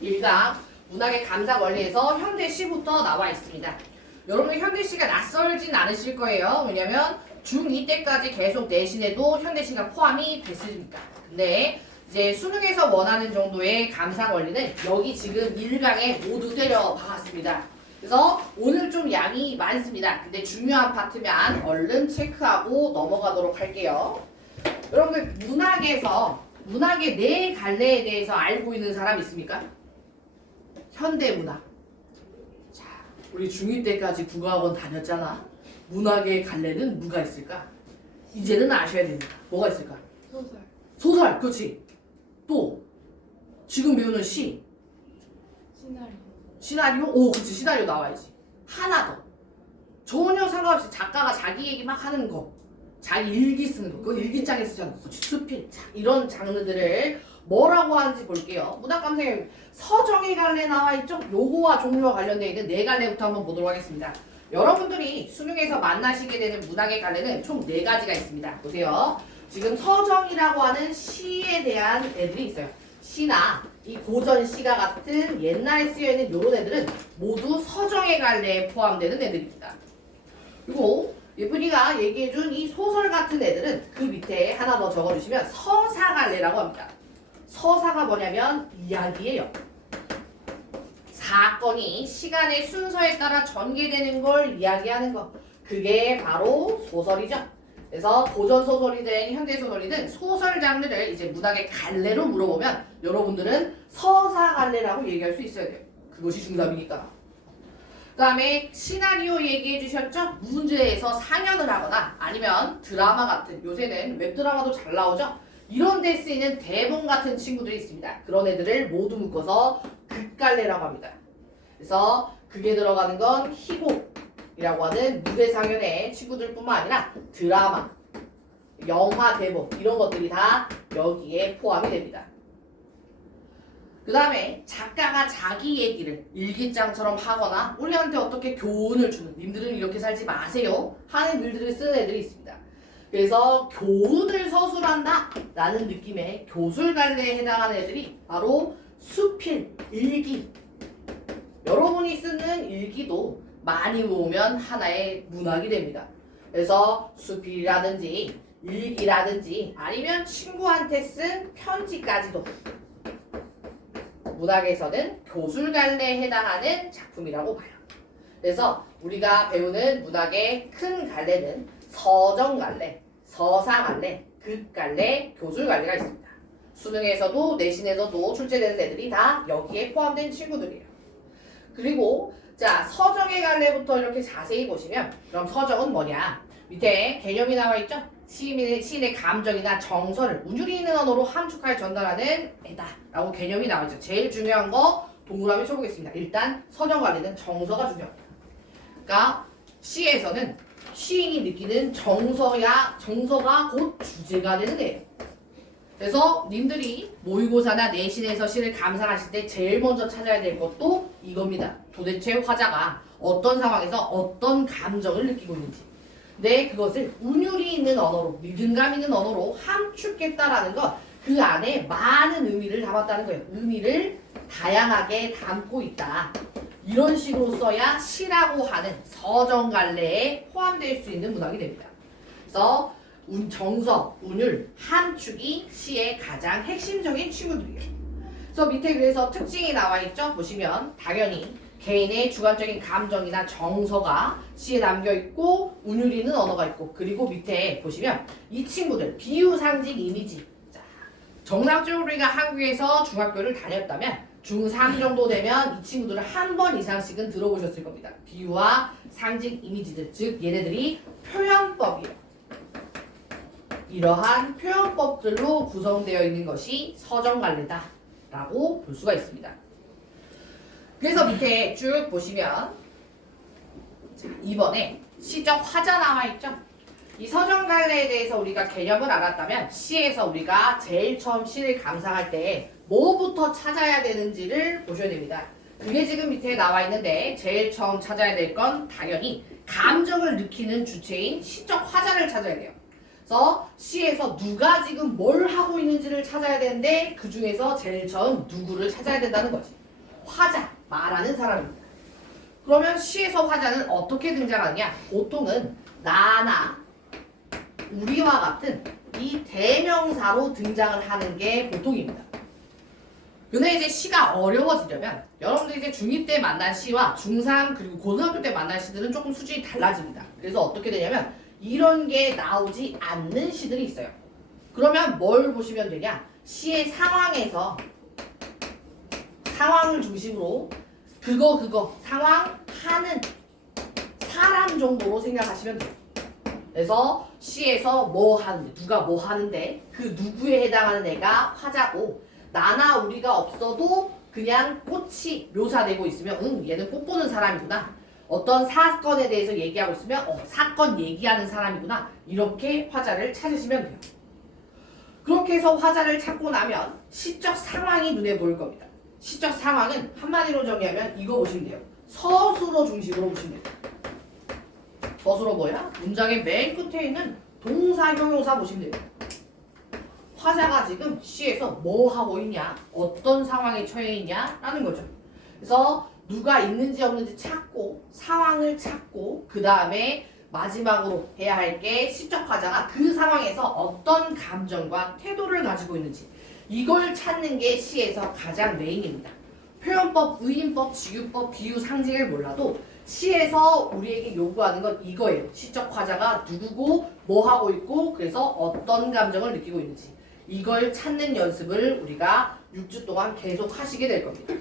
1강 문학의 감상 원리에서 현대시부터 나와 있습니다. 여러분 현대시가 낯설진 않으실 거예요. 왜냐면 중2 때까지 계속 내신에도 현대시가 포함이 됐으니까. 근데 이제 수능에서 원하는 정도의 감상 원리는 여기 지금 1강에 모두 때려 박았습니다. 그래서 오늘 좀 양이 많습니다. 근데 중요한 파트면 얼른 체크하고 넘어가도록 할게요. 여러분들 문학의 네 갈래에 대해서 알고 있는 사람 있습니까? 현대문학. 자, 우리 중2 때까지 국어학원 다녔잖아. 문학의 갈래는 뭐가 있을까? 이제는 아셔야 됩니다. 뭐가 있을까? 소설. 소설, 그렇지. 또 지금 배우는 시, 시나리오. 시나리오, 오, 그렇지. 시나리오 나와야지. 하나 더. 전혀 상관없이 작가가 자기 얘기 막 하는 거, 자기 일기 쓰는 거, 그거 일기장에 쓰잖아. 그렇지. 수필, 자, 이런 장르들을 뭐라고 하는지 볼게요. 문학감상에 서정의 갈래 나와 있죠? 요거와 종류와 관련되어 있는 네 갈래부터 한번 보도록 하겠습니다. 여러분들이 수능에서 만나시게 되는 문학의 갈래는 총 4가지가 있습니다. 보세요. 지금 서정이라고 하는 시에 대한 애들이 있어요. 시나 이 고전 시가 같은 옛날에 쓰여있는 요런 애들은 모두 서정의 갈래에 포함되는 애들입니다. 그리고 예쁜이가 얘기해준 이 소설 같은 애들은 그 밑에 하나 더 적어주시면 서사 갈래라고 합니다. 서사가 뭐냐면 이야기예요. 사건이 시간의 순서에 따라 전개되는 걸 이야기하는 것. 그게 바로 소설이죠. 그래서 고전 소설이든 현대 소설이든 소설 장르를 이제 문학의 갈래로 물어보면 여러분들은 서사 갈래라고 얘기할 수 있어야 돼요. 그것이 중3이니까. 그 다음에 시나리오 얘기해 주셨죠? 문제에서 상연을 하거나 아니면 드라마 같은, 요새는 웹드라마도 잘 나오죠? 이런 데 쓰이는 대본 같은 친구들이 있습니다. 그런 애들을 모두 묶어서 극갈래라고 합니다. 그래서 극에 들어가는 건 희곡이라고 하는 무대 상연의 친구들뿐만 아니라 드라마, 영화 대본 이런 것들이 다 여기에 포함이 됩니다. 그 다음에 작가가 자기 얘기를 일기장처럼 하거나 우리한테 어떻게 교훈을 주는, 님들은 이렇게 살지 마세요 하는 글들을 쓰는 애들이 있습니다. 그래서 교훈을 서술한다 라는 느낌의 교술갈래에 해당하는 애들이 바로 수필, 일기. 여러분이 쓰는 일기도 많이 모으면 하나의 문학이 됩니다. 그래서 수필이라든지 일기라든지 아니면 친구한테 쓴 편지까지도 문학에서는 교술갈래에 해당하는 작품이라고 봐요. 그래서 우리가 배우는 문학의 큰 갈래는 서정갈래, 서사갈래, 극갈래, 교술갈래가 있습니다. 수능에서도 내신에서도 출제되는 애들이 다 여기에 포함된 친구들이에요. 그리고 자, 서정의 갈래부터 이렇게 자세히 보시면 그럼 서정은 뭐냐? 밑에 개념이 나와 있죠? 시인의 감정이나 정서를 운율이 있는 언어로 함축하여 전달하는 애다 라고 개념이 나와 있죠. 제일 중요한 거 동그라미 쳐보겠습니다. 일단 서정갈래는 정서가 중요합니다. 그러니까 시에서는 시인이 느끼는 정서가 곧 주제가 되는 애예요. 그래서 님들이 모의고사나 내신에서 시를 감상하실 때 제일 먼저 찾아야 될 것도 이겁니다. 도대체 화자가 어떤 상황에서 어떤 감정을 느끼고 있는지. 네, 그것을 운율이 있는 언어로, 리듬감 있는 언어로 함축했다라는 것, 그 안에 많은 의미를 담았다는 거예요. 의미를 다양하게 담고 있다. 이런 식으로 써야 시라고 하는 서정갈래에 포함될 수 있는 문학이 됩니다. 그래서 정서, 운율, 함축이 시의 가장 핵심적인 친구들이에요. 그래서 밑에 그래서 특징이 나와 있죠? 보시면 당연히 개인의 주관적인 감정이나 정서가 시에 담겨있고 운율이 있는 언어가 있고 그리고 밑에 보시면 이 친구들 비유, 상징, 이미지. 자, 정상적으로 우리가 한국에서 중학교를 다녔다면 중3 정도 되면 이 친구들을 한 번 이상씩은 들어보셨을 겁니다. 비유와 상징, 이미지들, 즉 얘네들이 표현법이에요. 이러한 표현법들로 구성되어 있는 것이 서정갈래다 라고 볼 수가 있습니다. 그래서 밑에 쭉 보시면 자, 이번에 시적 화자 나와 있죠? 이 서정갈래에 대해서 우리가 개념을 알았다면 시에서 우리가 제일 처음 시를 감상할 때 뭐부터 찾아야 되는지를 보셔야 됩니다. 그게 지금 밑에 나와 있는데 제일 처음 찾아야 될 건 당연히 감정을 느끼는 주체인 시적 화자를 찾아야 돼요. 그래서 시에서 누가 지금 뭘 하고 있는지를 찾아야 되는데 그 중에서 제일 처음 누구를 찾아야 된다는 거지. 화자, 말하는 사람입니다. 그러면 시에서 화자는 어떻게 등장하느냐? 보통은 나나 우리와 같은 이 대명사로 등장을 하는 게 보통입니다. 근데 이제 시가 어려워지려면 여러분들 이제 중2 때 만난 시와 중3 그리고 고등학교 때 만난 시들은 조금 수준이 달라집니다. 그래서 어떻게 되냐면 이런 게 나오지 않는 시들이 있어요. 그러면 뭘 보시면 되냐? 시의 상황에서 상황을 중심으로 그거 상황하는 사람 정도로 생각하시면 돼요. 그래서 시에서 뭐 하는데 누가 뭐 하는데 그 누구에 해당하는 애가 화자고 나나 우리가 없어도 그냥 꽃이 묘사되고 있으면 얘는 꽃 보는 사람이구나. 어떤 사건에 대해서 얘기하고 있으면 사건 얘기하는 사람이구나. 이렇게 화자를 찾으시면 돼요. 그렇게 해서 화자를 찾고 나면 시적 상황이 눈에 보일 겁니다. 시적 상황은 한마디로 정의하면 이거 보시면 돼요. 서술어 중심으로 보시면 돼요. 서술어 뭐야? 문장의 맨 끝에 있는 동사, 형용사 보시면 돼요. 화자가 지금 시에서 뭐 하고 있냐, 어떤 상황에 처해 있냐 라는 거죠. 그래서 누가 있는지 없는지 찾고 상황을 찾고 그 다음에 마지막으로 해야 할 게 시적 화자가 그 상황에서 어떤 감정과 태도를 가지고 있는지 이걸 찾는 게 시에서 가장 메인입니다. 표현법, 의인법, 직유법, 비유, 상징을 몰라도 시에서 우리에게 요구하는 건 이거예요. 시적 화자가 누구고 뭐 하고 있고 그래서 어떤 감정을 느끼고 있는지 이걸 찾는 연습을 우리가 6주 동안 계속 하시게 될 겁니다.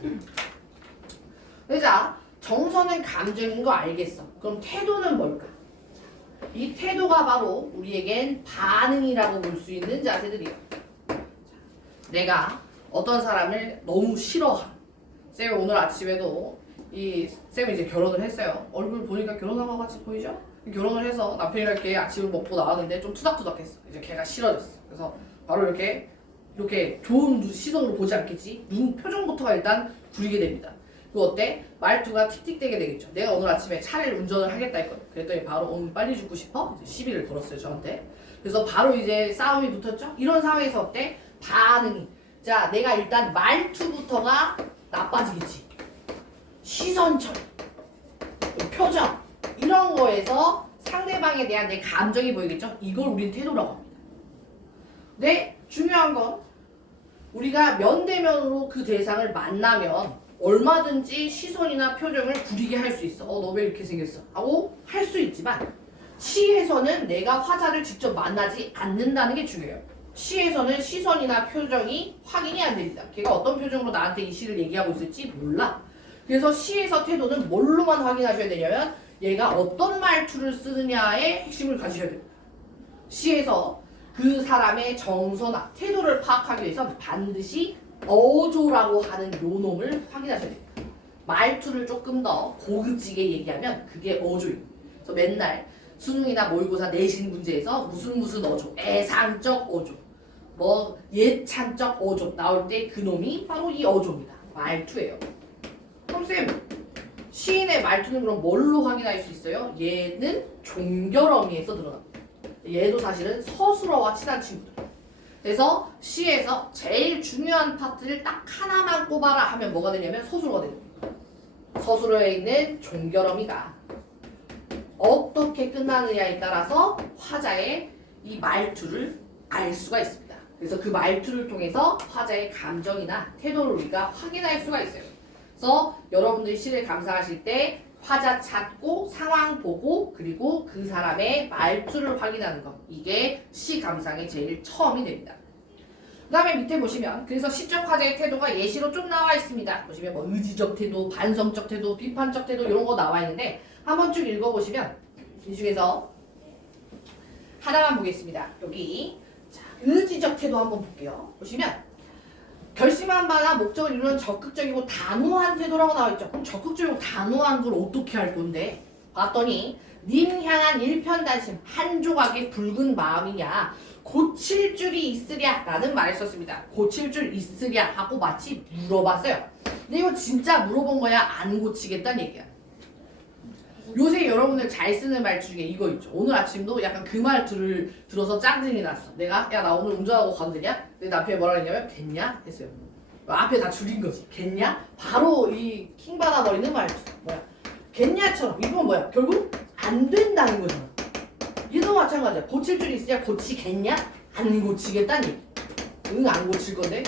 자, 정서는 감정인 거 알겠어. 그럼 태도는 뭘까? 이 태도가 바로 우리에겐 반응이라고 볼 수 있는 자세들이에요. 내가 어떤 사람을 너무 싫어함. 쌤이 오늘 아침에도 쌤이 이제 결혼을 했어요. 얼굴 보니까 결혼한 것 같이 보이죠? 결혼을 해서 남편이랑 이렇게 아침을 먹고 나왔는데 좀 투닥투닥했어. 이제 걔가 싫어졌어. 그래서 바로 이렇게 좋은 시선으로 보지 않겠지? 눈 표정부터가 일단 구리게 됩니다. 그거 어때? 말투가 틱틱대게 되겠죠. 내가 오늘 아침에 차를 운전을 하겠다 했거든. 그랬더니 바로 오늘 빨리 죽고 싶어? 이제 시비를 걸었어요 저한테. 그래서 바로 이제 싸움이 붙었죠. 이런 상황에서 어때? 반응이. 자, 내가 일단 말투부터가 나빠지겠지. 시선 처리, 표정 이런 거에서 상대방에 대한 내 감정이 보이겠죠. 이걸 우린 태도라고 합니다. 네, 중요한 건 우리가 면대면으로 그 대상을 만나면 얼마든지 시선이나 표정을 구리게 할 수 있어. 너 왜 이렇게 생겼어? 하고 할 수 있지만 시에서는 내가 화자를 직접 만나지 않는다는 게 중요해요. 시에서는 시선이나 표정이 확인이 안 됩니다. 걔가 어떤 표정으로 나한테 이 시를 얘기하고 있을지 몰라. 그래서 시에서 태도는 뭘로만 확인하셔야 되냐면 얘가 어떤 말투를 쓰느냐에 핵심을 가지셔야 됩니다. 시에서 그 사람의 정서나 태도를 파악하기 위해서 반드시 어조라고 하는 요놈을 확인하셔야 됩니다. 말투를 조금 더 고급지게 얘기하면 그게 어조예요. 그래서 맨날 수능이나 모의고사 내신 문제에서 무슨 어조, 애상적 어조, 뭐 예찬적 어조 나올 때 그놈이 바로 이 어조입니다. 말투예요. 그럼 쌤, 시인의 말투는 그럼 뭘로 확인할 수 있어요? 얘는 종결어미에서 드러납니다. 얘도 사실은 서술어와 친한 친구들. 그래서 시에서 제일 중요한 파트를 딱 하나만 꼽아라 하면 뭐가 되냐면 서술어가 됩니다. 서술어에 있는 종결어미가 어떻게 끝나느냐에 따라서 화자의 이 말투를 알 수가 있습니다. 그래서 그 말투를 통해서 화자의 감정이나 태도를 우리가 확인할 수가 있어요. 그래서 여러분들이 시를 감상하실 때 화자 찾고 상황 보고 그리고 그 사람의 말투를 확인하는 것, 이게 시 감상의 제일 처음이 됩니다. 그 다음에 밑에 보시면 그래서 시적 화자의 태도가 예시로 좀 나와 있습니다. 보시면 뭐 의지적 태도, 반성적 태도, 비판적 태도 이런 거 나와 있는데 한번 쭉 읽어보시면 이 중에서 하나만 보겠습니다. 여기 자, 의지적 태도 한번 볼게요. 보시면 결심한 바나 목적을 이루는 적극적이고 단호한 태도라고 나와있죠. 그럼 적극적이고 단호한 걸 어떻게 할 건데? 봤더니 님 향한 일편단심 한 조각의 붉은 마음이냐 고칠 줄이 있으랴 라는 말을 썼습니다. 고칠 줄 있으랴 하고 마치 물어봤어요. 근데 이거 진짜 물어본 거야? 안 고치겠다는 얘기야. 요새 여러분들 잘 쓰는 말투 중에 이거 있죠. 오늘 아침도 약간 그 말투를 들어서 짱증이 났어. 내가 야 나 오늘 운전하고 가도 되냐? 내 남편이 뭐라 했냐면 겠냐? 했어요. 앞에 다 줄인 거지. 겠냐? 바로 이 킹 받아버리는 말투. 뭐야? 겠냐처럼 이건 뭐야? 결국 안 된다는 거잖아. 얘도 마찬가지야. 고칠 줄 있으냐? 고치겠냐? 안 고치겠다니. 응, 안 고칠 건데?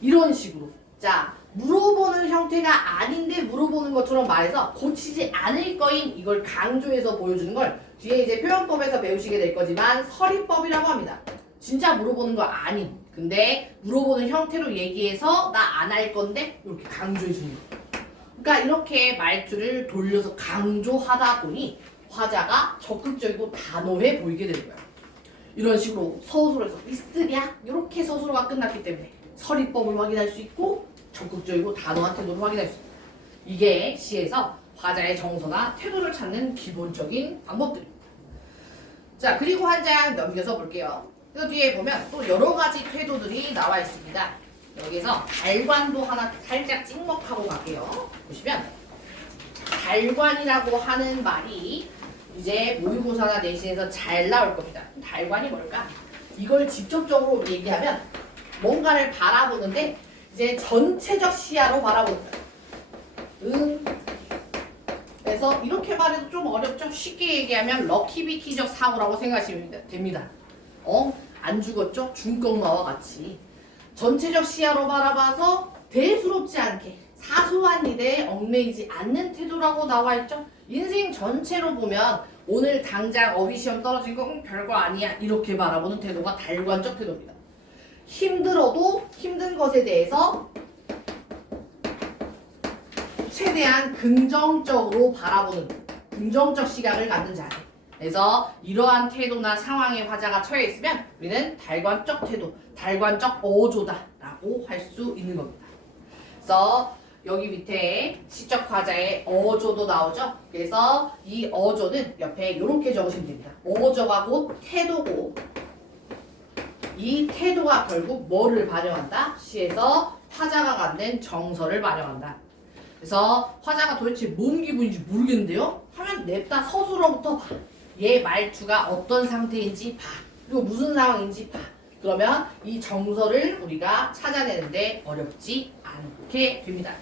이런 식으로. 자, 물어보는 형태가 아닌데 물어보는 것처럼 말해서 고치지 않을 거인 이걸 강조해서 보여주는 걸 뒤에 이제 표현법에서 배우시게 될 거지만 서리법이라고 합니다. 진짜 물어보는 거 아닌. 근데 물어보는 형태로 얘기해서 나 안 할 건데 이렇게 강조해 주는 거. 그러니까 이렇게 말투를 돌려서 강조하다 보니 화자가 적극적이고 단호해 보이게 되는 거야. 이런 식으로 서술에서 있으랴 이렇게 서술어가 끝났기 때문에 서리법을 확인할 수 있고 적극적이고 단호한 태도를 확인할 수 있다. 이게 시에서 화자의 정서나 태도를 찾는 기본적인 방법들입니다. 자, 그리고 한 장 넘겨서 볼게요. 그 뒤에 보면 또 여러 가지 태도들이 나와 있습니다. 여기서 달관도 하나 살짝 찍먹하고 갈게요. 보시면 달관이라고 하는 말이 이제 모의고사나 내신에서 잘 나올 겁니다. 달관이 뭘까? 이걸 직접적으로 얘기하면 뭔가를 바라보는데 이제 전체적 시야로 바라본다. 그래서 이렇게 말해도 좀 어렵죠? 쉽게 얘기하면 럭키비키적 사고라고 생각하시면 됩니다. 안 죽었죠? 중꺾마와 같이. 전체적 시야로 바라봐서 대수롭지 않게 사소한 일에 얽매이지 않는 태도라고 나와 있죠? 인생 전체로 보면 오늘 당장 어휘시험 떨어진 거 별거 아니야 이렇게 바라보는 태도가 달관적 태도입니다. 힘들어도 힘든 것에 대해서 최대한 긍정적으로 바라보는 긍정적 시각을 갖는 자세. 그래서 이러한 태도나 상황에 화자가 처해 있으면 우리는 달관적 태도, 달관적 어조다라고 할 수 있는 겁니다. 그래서 여기 밑에 시적 화자의 어조도 나오죠. 그래서 이 어조는 옆에 이렇게 적으시면 됩니다. 어조가 곧 태도고 이 태도가 결국 뭐를 반영한다? 시에서 화자가 갖는 정서를 반영한다. 그래서 화자가 도대체 뭔 기분인지 모르겠는데요? 하면 냅다 서술어부터 봐. 얘 말투가 어떤 상태인지 봐. 그리고 무슨 상황인지 봐. 그러면 이 정서를 우리가 찾아내는데 어렵지 않게 됩니다.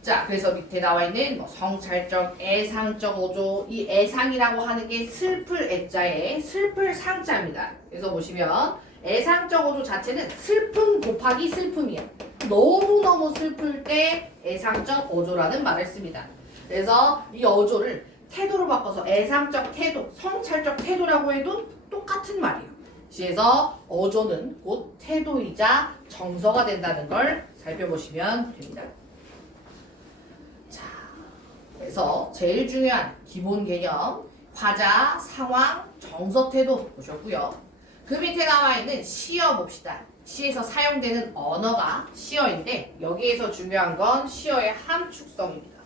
자, 그래서 밑에 나와 있는 성찰적, 애상적 어조, 이 애상이라고 하는 게 슬플 애자에 슬플 상자입니다. 그래서 보시면 애상적 어조 자체는 슬픔 곱하기 슬픔이야. 너무너무 슬플 때 애상적 어조라는 말을 씁니다. 그래서 이 어조를 태도로 바꿔서 애상적 태도, 성찰적 태도라고 해도 똑같은 말이에요. 그래서 어조는 곧 태도이자 정서가 된다는 걸 살펴보시면 됩니다. 자, 그래서 제일 중요한 기본 개념, 화자, 상황, 정서, 태도 보셨고요. 그 밑에 나와 있는 시어 봅시다. 시에서 사용되는 언어가 시어인데 여기에서 중요한 건 시어의 함축성입니다.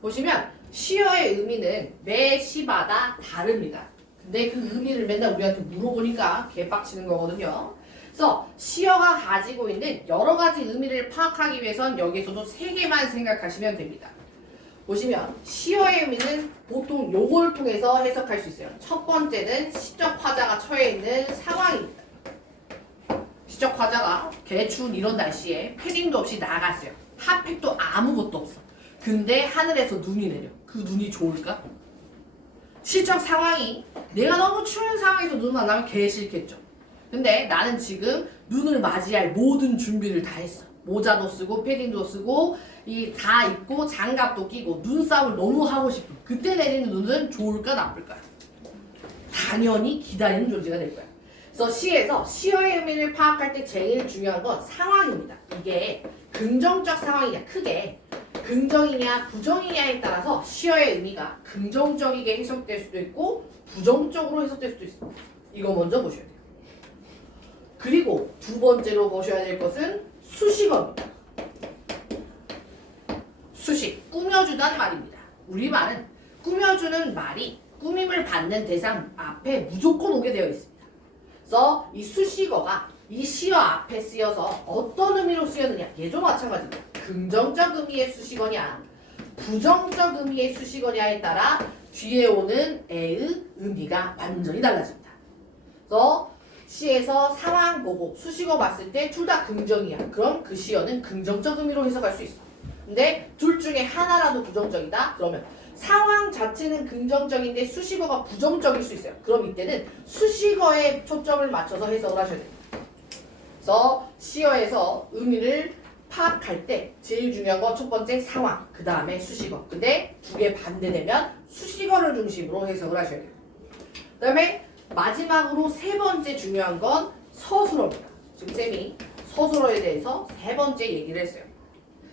보시면 시어의 의미는 매 시마다 다릅니다. 근데 그 의미를 맨날 우리한테 물어보니까 개빡치는 거거든요. 그래서 시어가 가지고 있는 여러 가지 의미를 파악하기 위해선 여기서도 3개만 생각하시면 됩니다. 보시면 시어의 의미는 보통 요걸 통해서 해석할 수 있어요. 첫 번째는 시적 화자가 처해 있는 상황입니다. 시적 화자가 개추운 이런 날씨에 패딩도 없이 나갔어요. 핫팩도 아무것도 없어. 근데 하늘에서 눈이 내려. 그 눈이 좋을까? 시적 상황이 내가 너무 추운 상황에서 눈 만나면 개 싫겠죠. 근데 나는 지금 눈을 맞이할 모든 준비를 다 했어. 모자도 쓰고 패딩도 쓰고 이 다 입고 장갑도 끼고 눈싸움을 너무 하고 싶어. 그때 내리는 눈은 좋을까 나쁠까? 당연히 기다리는 존재가 될 거야. 그래서 시에서 시어의 의미를 파악할 때 제일 중요한 건 상황입니다. 이게 긍정적 상황이냐 크게 긍정이냐 부정이냐에 따라서 시어의 의미가 긍정적이게 해석될 수도 있고 부정적으로 해석될 수도 있습니다. 이거 먼저 보셔야 돼요. 그리고 두 번째로 보셔야 될 것은 수식어입니다. 수식, 꾸며주다는 말입니다. 우리말은 꾸며주는 말이 꾸밈을 받는 대상 앞에 무조건 오게 되어 있습니다. 그래서 이 수식어가 이 시어 앞에 쓰여서 어떤 의미로 쓰였느냐 얘도 마찬가지입니다. 긍정적 의미의 수식어냐 부정적 의미의 수식어냐에 따라 뒤에 오는 애의 의미가 완전히 달라집니다. 그래서 시에서 상황 보고 수식어 봤을 때 둘 다 긍정이야. 그럼 그 시어는 긍정적 의미로 해석할 수 있어. 근데 둘 중에 하나라도 부정적이다? 그러면 상황 자체는 긍정적인데 수식어가 부정적일 수 있어요. 그럼 이때는 수식어에 초점을 맞춰서 해석을 하셔야 됩니다. 그래서 시어에서 의미를 파악할 때 제일 중요한 건 첫 번째 상황, 그 다음에 수식어. 근데 두 개 반대되면 수식어를 중심으로 해석을 하셔야 돼요. 그 다음에 마지막으로 세 번째 중요한 건 서술어입니다. 지금 쌤이 서술어에 대해서 세 번째 얘기를 했어요.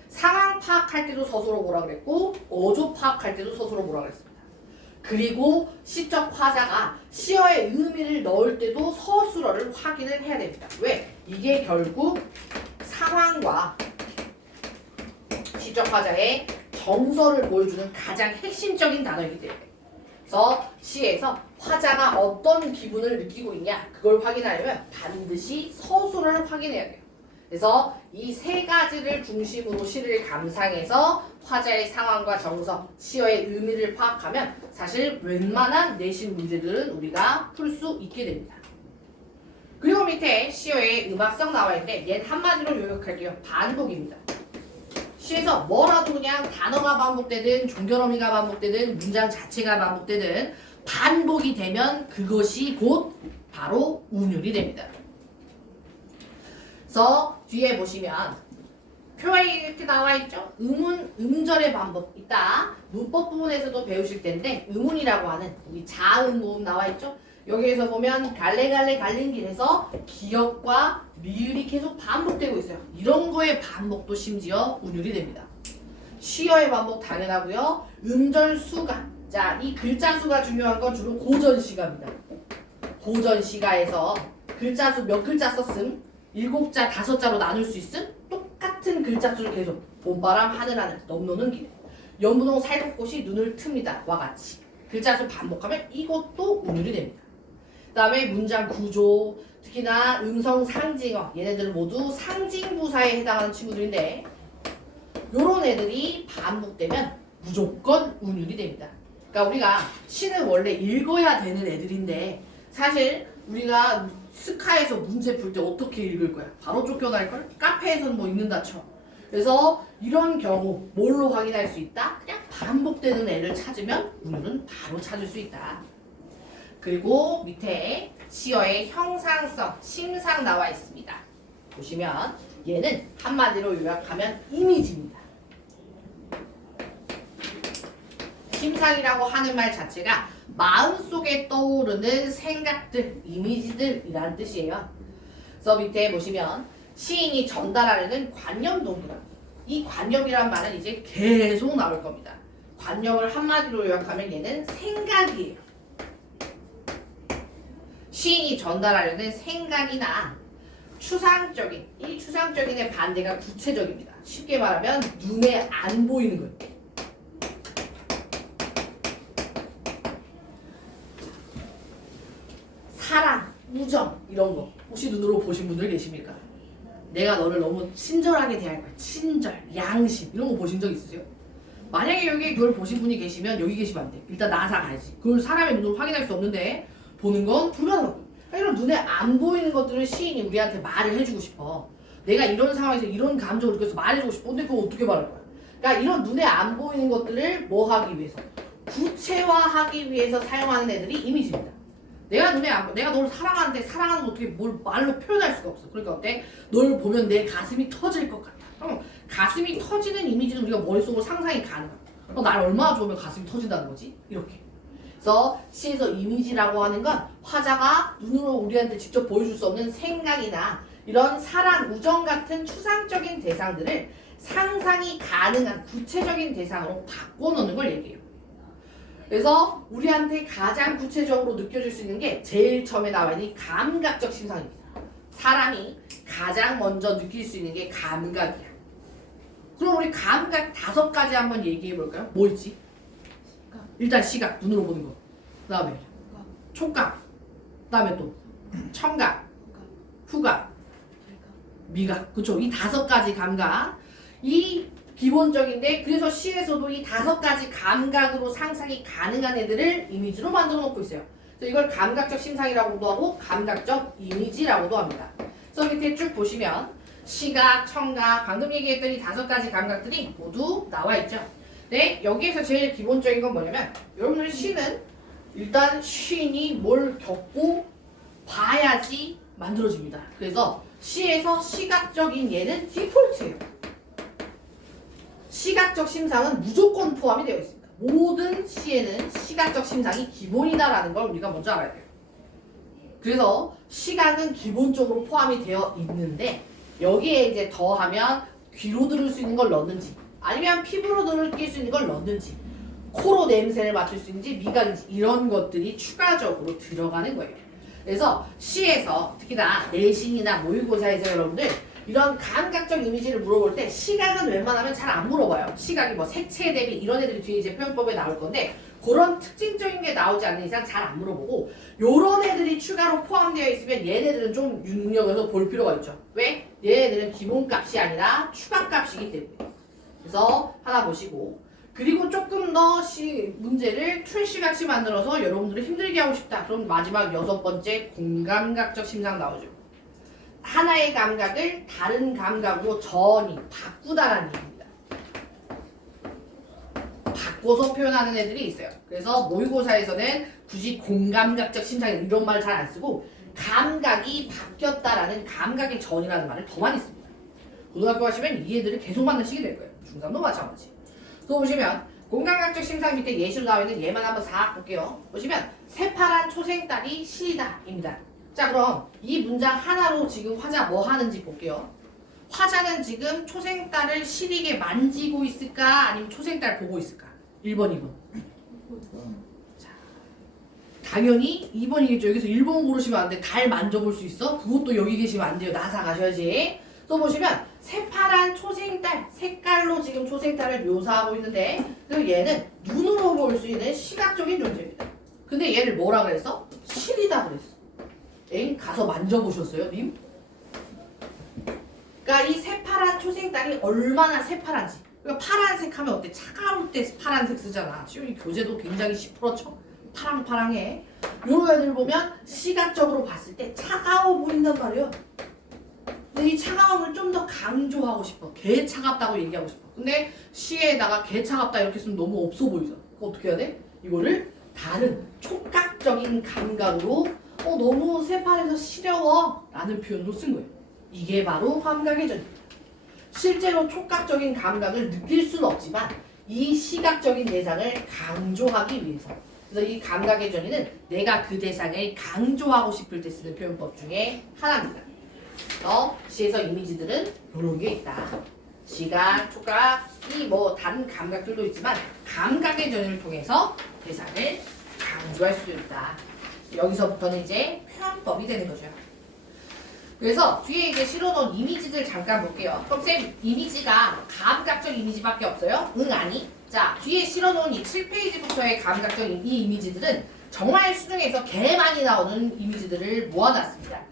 상황 파악할 때도 서술어 뭐라 그랬고 어조 파악할 때도 서술어 뭐라 그랬습니다. 그리고 시적 화자가 시어의 의미를 넣을 때도 서술어를 확인을 해야 됩니다. 왜? 이게 결국 상황과 시적 화자의 정서를 보여주는 가장 핵심적인 단어이기 때문에. 그래서 시에서 화자가 어떤 기분을 느끼고 있냐 그걸 확인하려면 반드시 서술어를 확인해야 돼요. 그래서 이 세 가지를 중심으로 시를 감상해서 화자의 상황과 정서, 시어의 의미를 파악하면 사실 웬만한 내신 문제들은 우리가 풀 수 있게 됩니다. 그리고 밑에 시어의 음악성 나와 있는데 얘는 한마디로 요약할게요. 반복입니다. 시에서 뭐라도 그냥 단어가 반복되든 종결어미가 반복되든 문장 자체가 반복되든 반복이 되면 그것이 곧 바로 운율이 됩니다. 그래서 뒤에 보시면 표에 이렇게 나와 있죠? 음운, 음절의 반복 있다. 문법 부분에서도 배우실 텐데 음운이라고 하는 우리 자음 모음 나와 있죠? 여기에서 보면 갈래갈래 갈린 길에서 기역과 미율이 계속 반복되고 있어요. 이런 거의 반복도 심지어 운율이 됩니다. 시어의 반복 당연하고요. 음절 수가. 자, 이 글자 수가 중요한 건 주로 고전 시가입니다. 고전 시가에서 글자 수 몇 글자 썼음? 7자, 5자로 나눌 수 있음? 똑같은 글자 수를 계속 봄바람, 하늘하늘, 넘노는 길, 연분홍 살구꽃이 눈을 틉니다. 와 같이 글자 수 반복하면 이것도 운율이 됩니다. 그 다음에 문장 구조, 특히나 음성 상징어, 얘네들은 모두 상징부사에 해당하는 친구들인데 요런 애들이 반복되면 무조건 운율이 됩니다. 그러니까 우리가 시는 원래 읽어야 되는 애들인데 사실 우리가 스카에서 문제 풀 때 어떻게 읽을 거야? 바로 쫓겨날걸? 카페에서는 뭐 읽는다 쳐. 그래서 이런 경우 뭘로 확인할 수 있다? 그냥 반복되는 애를 찾으면 운율은 바로 찾을 수 있다. 그리고 밑에 시어의 형상성, 심상 나와 있습니다. 보시면 얘는 한마디로 요약하면 이미지입니다. 심상이라고 하는 말 자체가 마음속에 떠오르는 생각들, 이미지들이라는 뜻이에요. 그래서 밑에 보시면 시인이 전달하려는 관념 동그라미. 이 관념이란 말은 이제 계속 나올 겁니다. 관념을 한마디로 요약하면 얘는 생각이에요. 시인이 전달하려는 생각이나 추상적인, 이 추상적인의 반대가 구체적입니다. 쉽게 말하면 눈에 안 보이는 거예요. 사랑, 우정 이런 거 혹시 눈으로 보신 분들 계십니까? 내가 너를 너무 친절하게 대할 거야. 친절, 양심 이런 거 보신 적 있으세요? 만약에 여기 그걸 보신 분이 계시면 여기 계시면 안 돼. 일단 나사 가야지. 그걸 사람의 눈으로 확인할 수 없는데 보는 건 불가능하고. 이런 눈에 안 보이는 것들을 시인이 우리한테 말을 해주고 싶어. 내가 이런 상황에서 이런 감정을 느껴서 말해주고 싶어. 근데 그걸 어떻게 말할 거야? 그러니까 이런 눈에 안 보이는 것들을 뭐 하기 위해서? 구체화하기 위해서 사용하는 애들이 이미지입니다. 내가 눈에 안 보여. 내가 너를 사랑하는데 사랑하는 거 어떻게 뭘 말로 표현할 수가 없어. 그러니까 어때? 널 보면 내 가슴이 터질 것 같아. 그럼 가슴이 터지는 이미지는 우리가 머릿속으로 상상이 가능하다. 날 얼마나 좋으면 가슴이 터진다는 거지? 이렇게. 그래서 시에서 이미지라고 하는 건 화자가 눈으로 우리한테 직접 보여줄 수 없는 생각이나 이런 사랑, 우정 같은 추상적인 대상들을 상상이 가능한 구체적인 대상으로 바꿔놓는 걸 얘기해요. 그래서 우리한테 가장 구체적으로 느껴질 수 있는 게 제일 처음에 나와 있는 감각적 심상입니다. 사람이 가장 먼저 느낄 수 있는 게 감각이야. 그럼 우리 감각 5가지 한번 얘기해 볼까요? 뭐 있지? 일단 시각, 눈으로 보는 거. 그 다음에 촉각. 그 다음에 또 청각, 후각, 미각. 그쵸? 이 5가지 감각. 이 기본적인데 그래서 시에서도 이 5가지 감각으로 상상이 가능한 애들을 이미지로 만들어 놓고 있어요. 그래서 이걸 감각적 심상이라고도 하고 감각적 이미지라고도 합니다. 그래서 밑에 쭉 보시면 시각, 청각, 방금 얘기했던 이 5가지 감각들이 모두 나와 있죠. 네, 여기에서 제일 기본적인 건 뭐냐면 여러분들 시는 일단 시인이 뭘 겪고 봐야지 만들어집니다. 그래서 시에서 시각적인 예는 디폴트예요. 시각적 심상은 무조건 포함이 되어 있습니다. 모든 시에는 시각적 심상이 기본이다라는 걸 우리가 먼저 알아야 돼요. 그래서 시각은 기본적으로 포함이 되어 있는데 여기에 이제 더하면 귀로 들을 수 있는 걸 넣는지 아니면 피부로 느낄 수 있는 걸 넣는지 코로 냄새를 맡을 수 있는지 미각인지 이런 것들이 추가적으로 들어가는 거예요. 그래서 시에서 특히나 내신이나 모의고사에서 여러분들 이런 감각적 이미지를 물어볼 때 시각은 웬만하면 잘 안 물어봐요. 시각이 뭐 색채 대비 이런 애들이 뒤에 이제 표현법에 나올 건데 그런 특징적인 게 나오지 않는 이상 잘 안 물어보고 요런 애들이 추가로 포함되어 있으면 얘네들은 좀 눈여겨서 볼 필요가 있죠. 왜? 얘네들은 기본값이 아니라 추가값이기 때문에. 그래서 하나 보시고 그리고 조금 더 문제를 트래쉬같이 만들어서 여러분들을 힘들게 하고 싶다. 그럼 마지막 6번째 공감각적 심상 나오죠. 하나의 감각을 다른 감각으로 전이 바꾸다라는 얘기입니다. 바꿔서 표현하는 애들이 있어요. 그래서 모의고사에서는 굳이 공감각적 심상 이런 말 잘 안 쓰고 감각이 바뀌었다라는 감각의 전이라는 말을 더 많이 씁니다. 고등학교 가시면 이 애들을 계속 만나시게 될 거예요. 중3도 마찬가지. 또 보시면 공감각적 심상 밑에 예시로 나와 있는 얘만 한번 싹 볼게요. 보시면 새파란 초생딸이 시리다 입니다. 자 그럼 이 문장 하나로 지금 화자 뭐 하는지 볼게요. 화자는 지금 초생딸을 시리게 만지고 있을까 아니면 초생딸 보고 있을까? 1번, 2번. 자, 당연히 2번이겠죠. 여기서 1번 고르시면 안 돼. 달 만져볼 수 있어? 그것도 여기 계시면 안 돼요. 나사 가셔야지. 또 보시면 새파란 초생딸 색깔로 지금 초생딸을 묘사하고 있는데 그리고 얘는 눈으로 볼 수 있는 시각적인 존재입니다. 근데 얘를 뭐라 그랬어? 시리다 그랬어. 엥? 가서 만져보셨어요, 님? 그러니까 이 새파란 초생딸이 얼마나 새파란지. 그러니까 파란색 하면 어때? 차가울 때 파란색 쓰잖아. 지금 이 교재도 굉장히 시퍼렇죠? 파랑파랑해. 요런 애들 보면 시각적으로 봤을 때 차가워 보인단 말이에요. 근데 이 차가움을 좀 더 강조하고 싶어. 개 차갑다고 얘기하고 싶어. 근데 시에다가 개 차갑다 이렇게 쓰면 너무 없어 보이잖아. 그럼 어떻게 해야 돼? 이거를 다른 촉각적인 감각으로 너무 새파래서 시려워 라는 표현으로 쓴 거예요. 이게 바로 감각의 전입니다. 실제로 촉각적인 감각을 느낄 수는 없지만 이 시각적인 대상을 강조하기 위해서 그래서 이 감각의 전이는 내가 그 대상을 강조하고 싶을 때 쓰는 표현법 중에 하나입니다. 시에서 이미지들은 이런 게 있다. 시각, 촉각이 뭐 다른 감각들도 있지만 감각의 전이를 통해서 대상을 강조할 수도 있다. 여기서부터는 이제 표현법이 되는 거죠. 그래서 뒤에 이제 실어놓은 이미지들 잠깐 볼게요. 그럼 쌤 이미지가 감각적 이미지밖에 없어요? 응 아니? 자 뒤에 실어놓은 이 7페이지부터의 감각적 이 이미지들은 정말 수능에서 개 많이 나오는 이미지들을 모아놨습니다.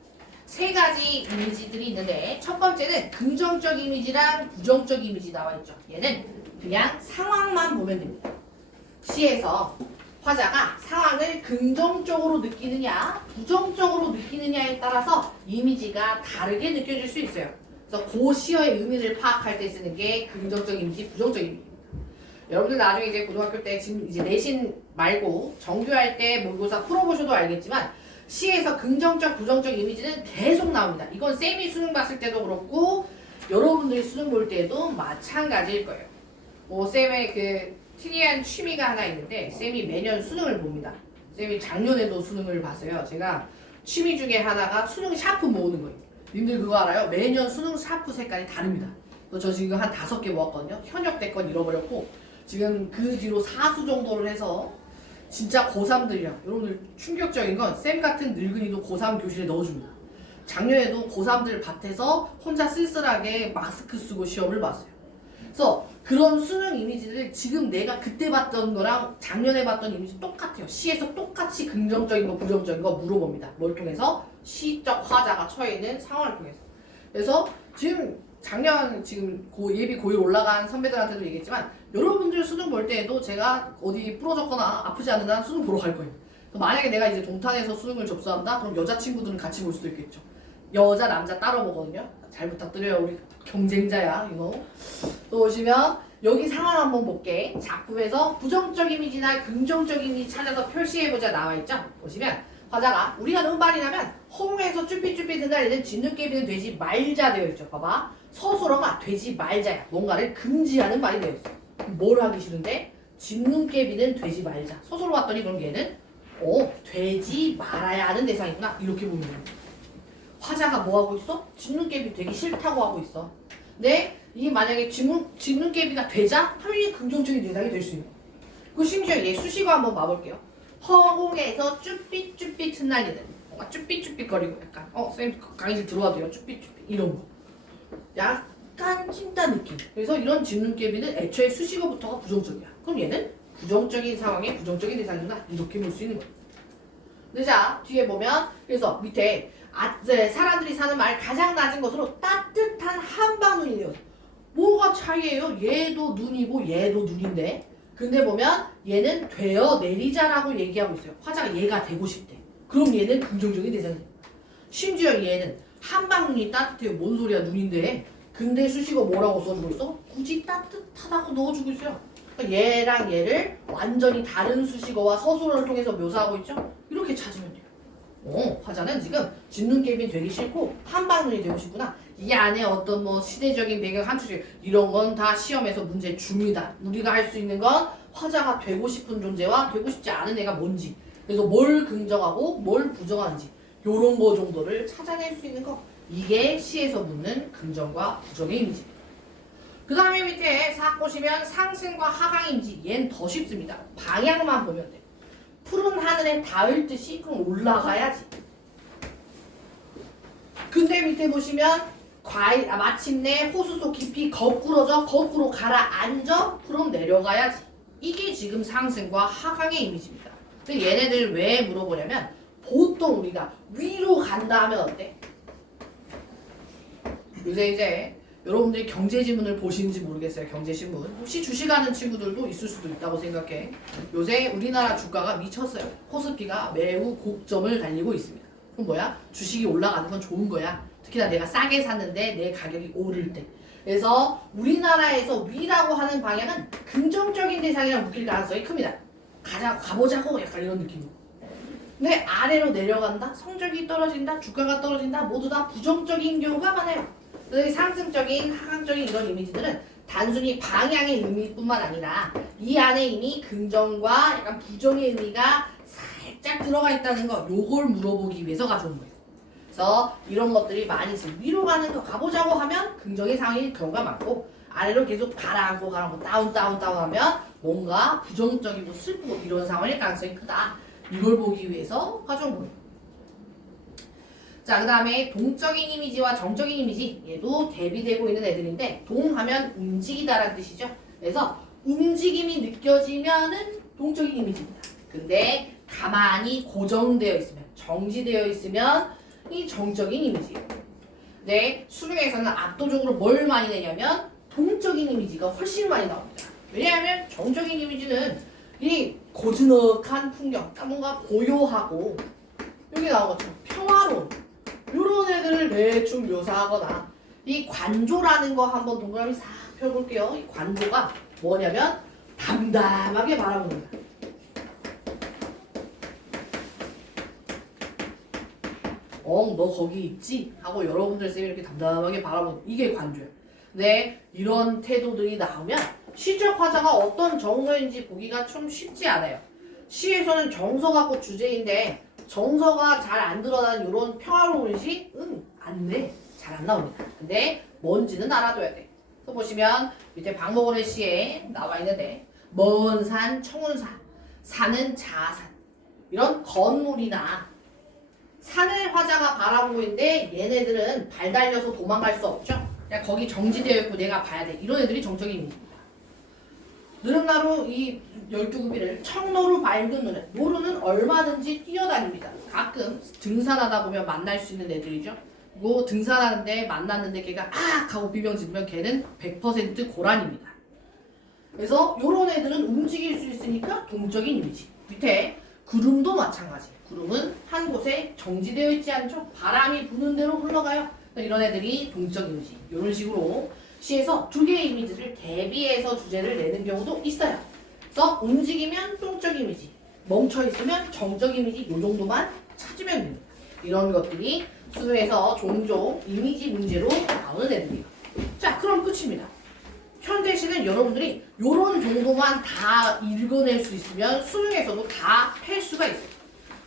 3가지 이미지들이 있는데 첫 번째는 긍정적 이미지랑 부정적 이미지 나와 있죠. 얘는 그냥 상황만 보면 됩니다. 시에서 화자가 상황을 긍정적으로 느끼느냐 부정적으로 느끼느냐에 따라서 이미지가 다르게 느껴질 수 있어요. 그래서 그 시어의 의미를 파악할 때 쓰는 게 긍정적 이미지, 부정적 이미지입니다. 여러분들 나중에 이제 고등학교 때 지금 이제 내신 말고 정규할 때 모의고사 풀어보셔도 알겠지만 시에서 긍정적, 부정적 이미지는 계속 나옵니다. 이건 쌤이 수능 봤을 때도 그렇고 여러분들이 수능 볼 때도 마찬가지일 거예요. 뭐 쌤의 그 특이한 취미가 하나 있는데 쌤이 매년 수능을 봅니다. 쌤이 작년에도 수능을 봤어요. 제가 취미 중에 하나가 수능 샤프 모으는 거예요. 님들 그거 알아요? 매년 수능 샤프 색깔이 다릅니다. 저 지금 한 5개 모았거든요. 현역 때 건 잃어버렸고 지금 그 뒤로 4수 정도를 해서 진짜 고3들이랑 여러분들 충격적인 건 쌤 같은 늙은이도 고3 교실에 넣어줍니다. 작년에도 고3들 밭에서 혼자 쓸쓸하게 마스크 쓰고 시험을 봤어요. 그래서 그런 수능 이미지를 지금 내가 그때 봤던 거랑 작년에 봤던 이미지 똑같아요. 시에서 똑같이 긍정적인 거 부정적인 거 물어봅니다. 뭘 통해서? 시적 화자가 처해 있는 상황을 통해서. 그래서 지금 작년 지금 예비 고1 올라간 선배들한테도 얘기했지만 여러분들 수능 볼 때에도 제가 어디 부러졌거나 아프지 않는 한 수능 보러 갈 거예요. 만약에 내가 이제 동탄에서 수능을 접수한다? 그럼 여자친구들은 같이 볼 수도 있겠죠. 여자, 남자 따로 보거든요. 잘 부탁드려요. 우리 경쟁자야, 이거. 또 보시면 여기 상황 한번 볼게. 작품에서 부정적 이미지나 긍정적 이미지 찾아서 표시해보자 나와있죠? 보시면 화자가 우리가 너무 말이 나면 허공에서 쭈삣쭈삣 흩날리는 진눈깨비는 되지 말자 되어 있죠. 봐봐. 서술어가 되지 말자야. 뭔가를 금지하는 말이 되어 있어. 뭘 하기 싫은데? 진눈깨비는 되지 말자. 서술어 봤더니 그럼 얘는 되지 말아야 하는 대상이구나. 이렇게 보면 돼요. 화자가 뭐 하고 있어? 진눈깨비 되기 싫다고 하고 있어. 근데 이게 만약에 진눈깨비가 되자? 하면 이게 긍정적인 대상이 될 수 있는 거야. 그 심지어 얘 수식어 한번 봐볼게요. 허공에서 쭈삣쭈삣 흩날리는 뭔가 쭈삣쭈삣거리고 약간 선생님 강의실 들어와도 돼요. 쭈삣쭈삣 이런 거 약간 찐따 느낌. 그래서 이런 진눈깨비는 애초에 수식어부터가 부정적이야. 그럼 얘는 부정적인 상황에 부정적인 대상이구나 이렇게 볼 수 있는 거야. 근데 자 뒤에 보면 그래서 밑에 사람들이 사는 말 가장 낮은 것으로 따뜻한 한방눈이에요. 뭐가 차이예요? 얘도 눈이고 얘도 눈인데 근데 보면 얘는 되어 내리자라고 얘기하고 있어요. 화자가 얘가 되고 싶대. 그럼 얘는 긍정적인 대상이에요. 심지어 얘는 한방눈이 따뜻해요. 뭔 소리야 눈인데. 근데 수식어 뭐라고 써주고 있어? 굳이 따뜻하다고 넣어주고 있어요. 그러니까 얘랑 얘를 완전히 다른 수식어와 서술어를 통해서 묘사하고 있죠? 이렇게 찾으면 돼요. 화자는 지금 진눈깨비 되기 싫고 한방눈이 되고 싶구나. 이 안에 어떤 뭐 시대적인 배경 한추적 이런 건 다 시험에서 문제 줍니다. 우리가 할 수 있는 건 화자가 되고 싶은 존재와 되고 싶지 않은 애가 뭔지 그래서 뭘 긍정하고 뭘 부정하는지 요런 거 정도를 찾아낼 수 있는 거 이게 시에서 묻는 긍정과 부정의 이미지. 그 다음에 밑에 싹 보시면 상승과 하강 이미지 얘는 더 쉽습니다. 방향만 보면 돼. 푸른 하늘에 닿을 듯이 그럼 올라가야지. 근데 밑에 보시면 마침내 호수 속 깊이 거꾸로 가라앉아 그럼 내려가야지. 이게 지금 상승과 하강의 이미지입니다. 근데 얘네들 왜 물어보냐면 보통 우리가 위로 간다 하면 어때? 요새 이제 여러분들이 경제지문을 보시는지 모르겠어요. 경제신문. 혹시 주식하는 친구들도 있을 수도 있다고 생각해. 요새 우리나라 주가가 미쳤어요. 코스피가 매우 고점을 달리고 있습니다. 그럼 뭐야? 주식이 올라가는 건 좋은 거야. 특히나 내가 싸게 샀는데 내 가격이 오를 때. 그래서 우리나라에서 위라고 하는 방향은 긍정적인 대상이랑 묶일 가능성이 큽니다. 가보자고 약간 이런 느낌으로. 근데 아래로 내려간다? 성적이 떨어진다? 주가가 떨어진다? 모두 다 부정적인 경우가 많아요. 그래서 상승적인, 하강적인 이런 이미지들은 단순히 방향의 의미뿐만 아니라 이 안에 이미 긍정과 약간 부정의 의미가 살짝 들어가 있다는 거 요걸 물어보기 위해서 가져온 거예요. 그래서 이런 것들이 많이 있어요. 위로 가는 거 가보자고 하면 긍정의 상황일 경우가 많고 아래로 계속 가라앉고 다운 하면 뭔가 부정적이고 슬프고 이런 상황일 가능성이 크다. 이걸 보기 위해서 가져온 거예요. 자, 그 다음에 동적인 이미지와 정적인 이미지 얘도 대비되고 있는 애들인데 동하면 움직이다라는 뜻이죠. 그래서 움직임이 느껴지면은 동적인 이미지입니다. 근데 가만히 고정되어 있으면 정지되어 있으면 이 정적인 이미지예요. 네, 수능에서는 압도적으로 뭘 많이 내냐면 동적인 이미지가 훨씬 많이 나옵니다. 왜냐하면 정적인 이미지는 이 고즈넉한 풍경, 뭔가 고요하고 여기 나온 것처럼 평화로운 이런 애들을 대충 묘사하거나 이 관조라는 거 한번 동그라미 싹 펴볼게요. 이 관조가 뭐냐면 담담하게 바라보는 거야. 너 거기 있지? 하고 여러분들 쌤이 이렇게 담담하게 바라보는 이게 관조야. 근데 이런 태도들이 나오면 시적 화자가 어떤 정서인지 보기가 좀 쉽지 않아요. 시에서는 정서가 주제인데 정서가 잘 안 드러나는 이런 평화로운 시? 안 돼. 잘 안 나옵니다. 근데 뭔지는 알아둬야 돼. 그래서 보시면 밑에 박목원의 시에 나와 있는데 먼 산, 청운산, 산은 자산 이런 건물이나 산을 화자가 바라보고 있는데 얘네들은 발 달려서 도망갈 수 없죠. 그냥 거기 정지되어 있고 내가 봐야 돼. 이런 애들이 정적인 이미지입니다. 느릅나루 이 12구비를 청노루 맑은 눈에 노루는 얼마든지 뛰어다닙니다. 가끔 등산하다 보면 만날 수 있는 애들이죠. 그리고 등산하는데 만났는데 걔가 악 하고 비명 지르면 걔는 100% 고란입니다. 그래서 요런 애들은 움직일 수 있으니까 동적인 이미지. 밑에 구름도 마찬가지. 구름은 한 곳에 정지되어 있지 않죠? 바람이 부는 대로 흘러가요. 이런 애들이 동적 이미지. 이런 식으로 시에서 두 개의 이미지를 대비해서 주제를 내는 경우도 있어요. 그래서 움직이면 동적 이미지, 멈춰 있으면 정적 이미지 요 정도만 찾으면 됩니다. 이런 것들이 수능에서 종종 이미지 문제로 나오는 애들이에요. 자, 그럼 끝입니다. 현대시는 여러분들이 요런 정도만 다 읽어낼 수 있으면 수능에서도 다 할 수가 있어요.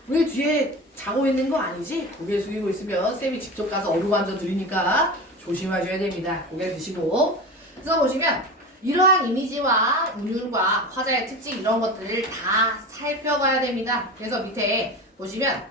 왜 뒤에 자고 있는 거 아니지? 고개 숙이고 있으면 쌤이 직접 가서 어루만져 드리니까 조심하셔야 됩니다. 고개 드시고. 그래서 보시면 이러한 이미지와 운율과 화자의 특징 이런 것들을 다 살펴봐야 됩니다. 그래서 밑에 보시면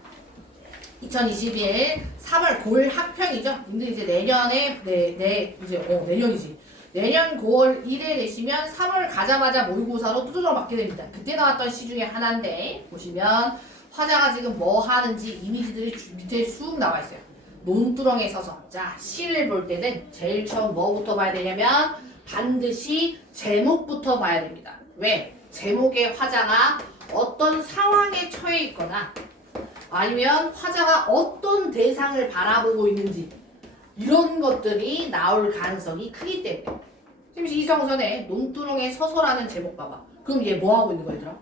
2021 3월 9일 학평이죠. 근데 이제 내년에 내년이지. 내년 9월 1일 내시면 3월 가자마자 모의고사로 두드러 맞게 됩니다. 그때 나왔던 시 중에 하나인데 보시면 화자가 지금 뭐 하는지 이미지들이 밑에 쑥 나와 있어요. 논두렁에 서서 자 시를 볼 때는 제일 처음 뭐부터 봐야 되냐면 반드시 제목부터 봐야 됩니다. 왜? 제목에 화자가 어떤 상황에 처해 있거나 아니면 화자가 어떤 대상을 바라보고 있는지 이런 것들이 나올 가능성이 크기 때문에 지금 이성선의 논두렁에 서서라는 제목 봐봐. 그럼 얘 뭐 하고 있는 거야 얘들아?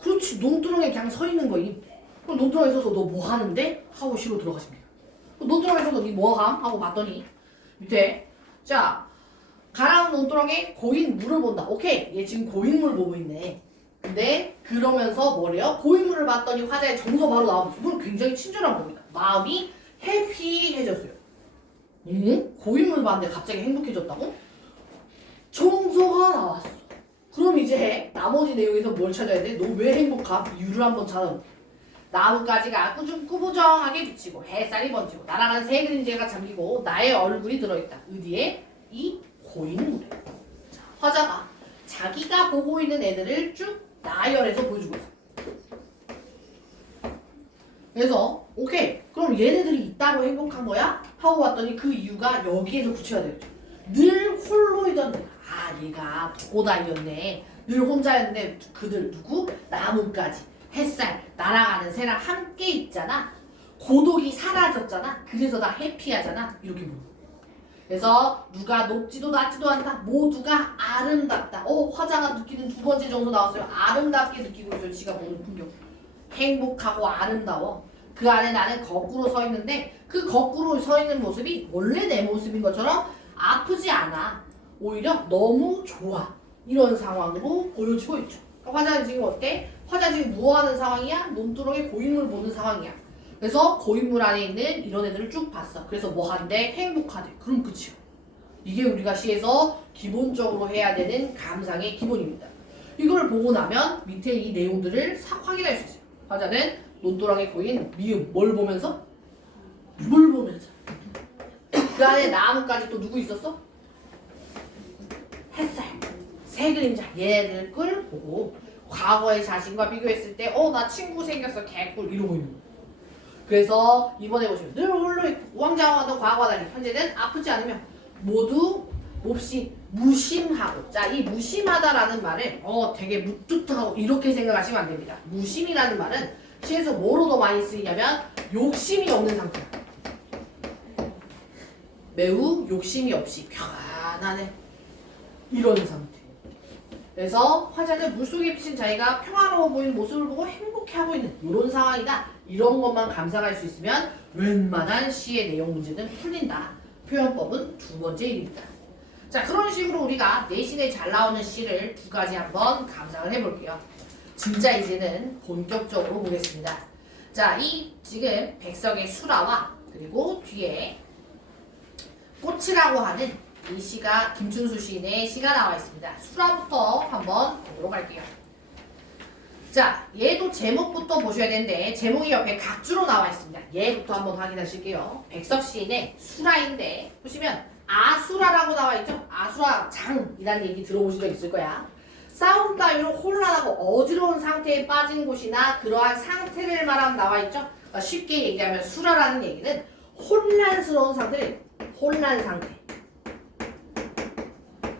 그렇지, 논두렁에 그냥 서 있는 거임. 그럼 논두렁에 서서 너 뭐 하는데? 하고 시로 들어가십니다. 논두렁에 서서 니 뭐 함? 하고 봤더니 밑에 자 가라앉은 논두렁에 고인물을 본다. 오케이, 얘 지금 고인물 보고 있네. 근데 그러면서 뭐래요? 고인물을 봤더니 화자의 정서 바로 나오고 이건 굉장히 친절한 겁니다. 마음이 해피해졌어요. 응? 고인물 봤는데 갑자기 행복해졌다고? 정서가 나왔어. 그럼 이제 나머지 내용에서 뭘 찾아야 돼? 너 왜 행복함? 이유를 한번 찾아볼게. 나뭇가지가 꾸부정하게 비치고 햇살이 번지고 날아가는 새 그림자가 잠기고 나의 얼굴이 들어있다. 어디에? 이 고인물에. 화자가 자기가 보고 있는 애들을 쭉 나열해서 보여주고 있어. 그래서 오케이 그럼 얘네들이 있다고 행복한 거야? 하고 봤더니 그 이유가 여기에서 붙여야 되겠죠. 늘 홀로이던 애가 얘가 독고다이였네. 늘 혼자였는데 그들 누구? 나뭇가지, 햇살, 날아가는 새랑 함께 있잖아. 고독이 사라졌잖아. 그래서 다 해피하잖아. 이렇게 보는 거야. 그래서 누가 높지도 낮지도 않다. 모두가 아름답다. 화자가 느끼는 두 번째 정도 나왔어요. 아름답게 느끼고 있어요. 지가 보는 풍경. 행복하고 아름다워. 그 안에 나는 거꾸로 서 있는데 그 거꾸로 서 있는 모습이 원래 내 모습인 것처럼 아프지 않아. 오히려 너무 좋아. 이런 상황으로 보여지고 있죠. 그러니까 화자는 지금 어때? 화자 지금 뭐하는 상황이야? 논두렁에 고인물 보는 상황이야. 그래서 고인물 안에 있는 이런 애들을 쭉 봤어. 그래서 뭐 한대? 행복하대. 그럼 끝이요. 이게 우리가 시에서 기본적으로 해야 되는 감상의 기본입니다. 이걸 보고 나면 밑에 이 내용들을 싹 확인할 수 있어요. 화자는 논두렁에 고인 미음 뭘 보면서? 물 보면서. 그 안에 나뭇가지 또 누구 있었어? 햇살, 새 그림자 얘를 보고 과거의 자신과 비교했을 때 나 친구 생겼어 개꿀 이러고 있는 거야. 그래서 이번에 보시면 늘 홀로 있고 우왕좌왕하던 과거와 달리 현재는 아프지 않으며 모두 몹시 무심하고 자 이 무심하다라는 말을 되게 무뚝뚝하고 이렇게 생각하시면 안 됩니다. 무심이라는 말은 시에서 뭐로 더 많이 쓰이냐면 욕심이 없는 상태. 매우 욕심이 없이 편안하네 이런 상태. 그래서 화자는 물속에 비친 자기가 평화로워 보이는 모습을 보고 행복해하고 있는 이런 상황이다. 이런 것만 감상할 수 있으면 웬만한 시의 내용 문제는 풀린다. 표현법은 두 번째 일입니다. 자 그런 식으로 우리가 내신에 잘 나오는 시를 두 가지 한번 감상을 해볼게요. 진짜 이제는 본격적으로 보겠습니다. 자 이 지금 백석의 수라와 그리고 뒤에 꽃이라고 하는 이 시가 김춘수 시인의 시가 나와 있습니다. 수라부터 한번 보도록 할게요. 자, 얘도 제목부터 보셔야 되는데 제목이 옆에 각주로 나와 있습니다. 얘부터 한번 확인하실게요. 백석 시인의 수라인데 보시면 아수라라고 나와 있죠? 아수라 장이라는 얘기 들어보신 적 있을 거야. 싸움 따위로 혼란하고 어지러운 상태에 빠진 곳이나 그러한 상태를 말하면 나와 있죠? 그러니까 쉽게 얘기하면 수라라는 얘기는 혼란스러운 상태를 혼란 상태.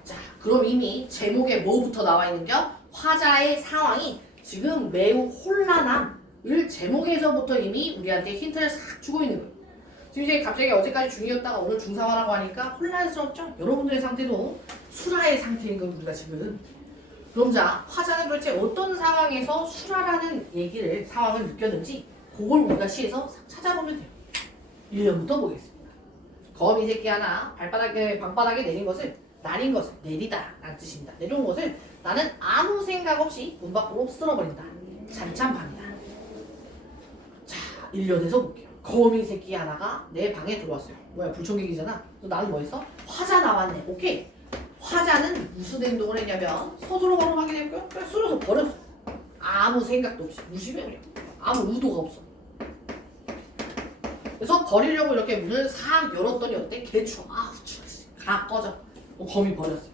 자, 그럼 이미 제목에 뭐부터 나와 있는겨? 화자의 상황이 지금 매우 혼란함을 제목에서부터 이미 우리한테 힌트를 싹 주고 있는 거예요. 지금 이제 갑자기 어제까지 중2였다가 오늘 중3하라고 하니까 혼란스럽죠? 여러분들의 상태도 수라의 상태인 건 우리가 지금. 그럼 자, 화자는 도대체 어떤 상황에서 수라라는 얘기를, 상황을 느꼈는지 그걸 우리가 시에서 싹 찾아보면 돼요. 1년부터 보겠습니다. 거미 새끼 하나 방바닥에 내린 것을, 날인 것을, 내리다 라는 뜻입니다. 내려온 것을 나는 아무 생각 없이 문 밖으로 쓸어버린다. 찬찬반이다. 자, 1년에서 볼게요. 거미 새끼 하나가 내 방에 들어왔어요. 뭐야, 불청객이잖아. 나는 뭐 했어? 화자 나왔네. 오케이. 화자는 무슨 행동을 했냐면 서술로 바로 확인했고요. 그냥 쓸어서 버렸어. 아무 생각도 없이. 무심해 그냥. 아무 의도가 없어. 그래서 버리려고 이렇게 문을 싹 열었더니 어때? 개추워. 아우 추워. 가 꺼져. 거미 버렸어요.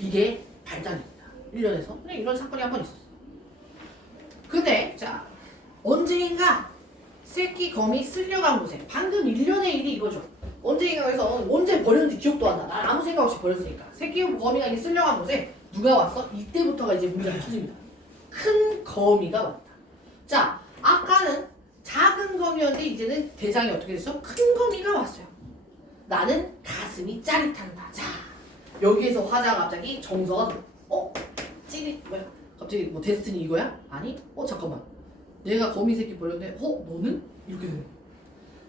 이게 발단입니다. 1년에서 그냥 이런 사건이 한 번 있었어. 근데 자, 언제인가 새끼 거미 쓸려간 곳에, 방금 1년의 일이 이거죠. 언제인가 해서 언제 버렸는지 기억도 안 나. 난 아무 생각 없이 버렸으니까. 새끼 거미가 이제 쓸려간 곳에 누가 왔어? 이때부터가 이제 문제가 터집니다. 큰 거미가 왔다. 자, 아까는 작은 거미였는데 이제는 대상이 어떻게 됐어? 큰 거미가 왔어요. 나는 가슴이 짜릿한다. 자, 여기에서 화자가 갑자기 정서가 들어. 찌릿 뭐야? 갑자기 뭐 데스티니 이거야? 아니? 잠깐만. 내가 거미 새끼 버렸는데 너는? 이렇게 되는 거야.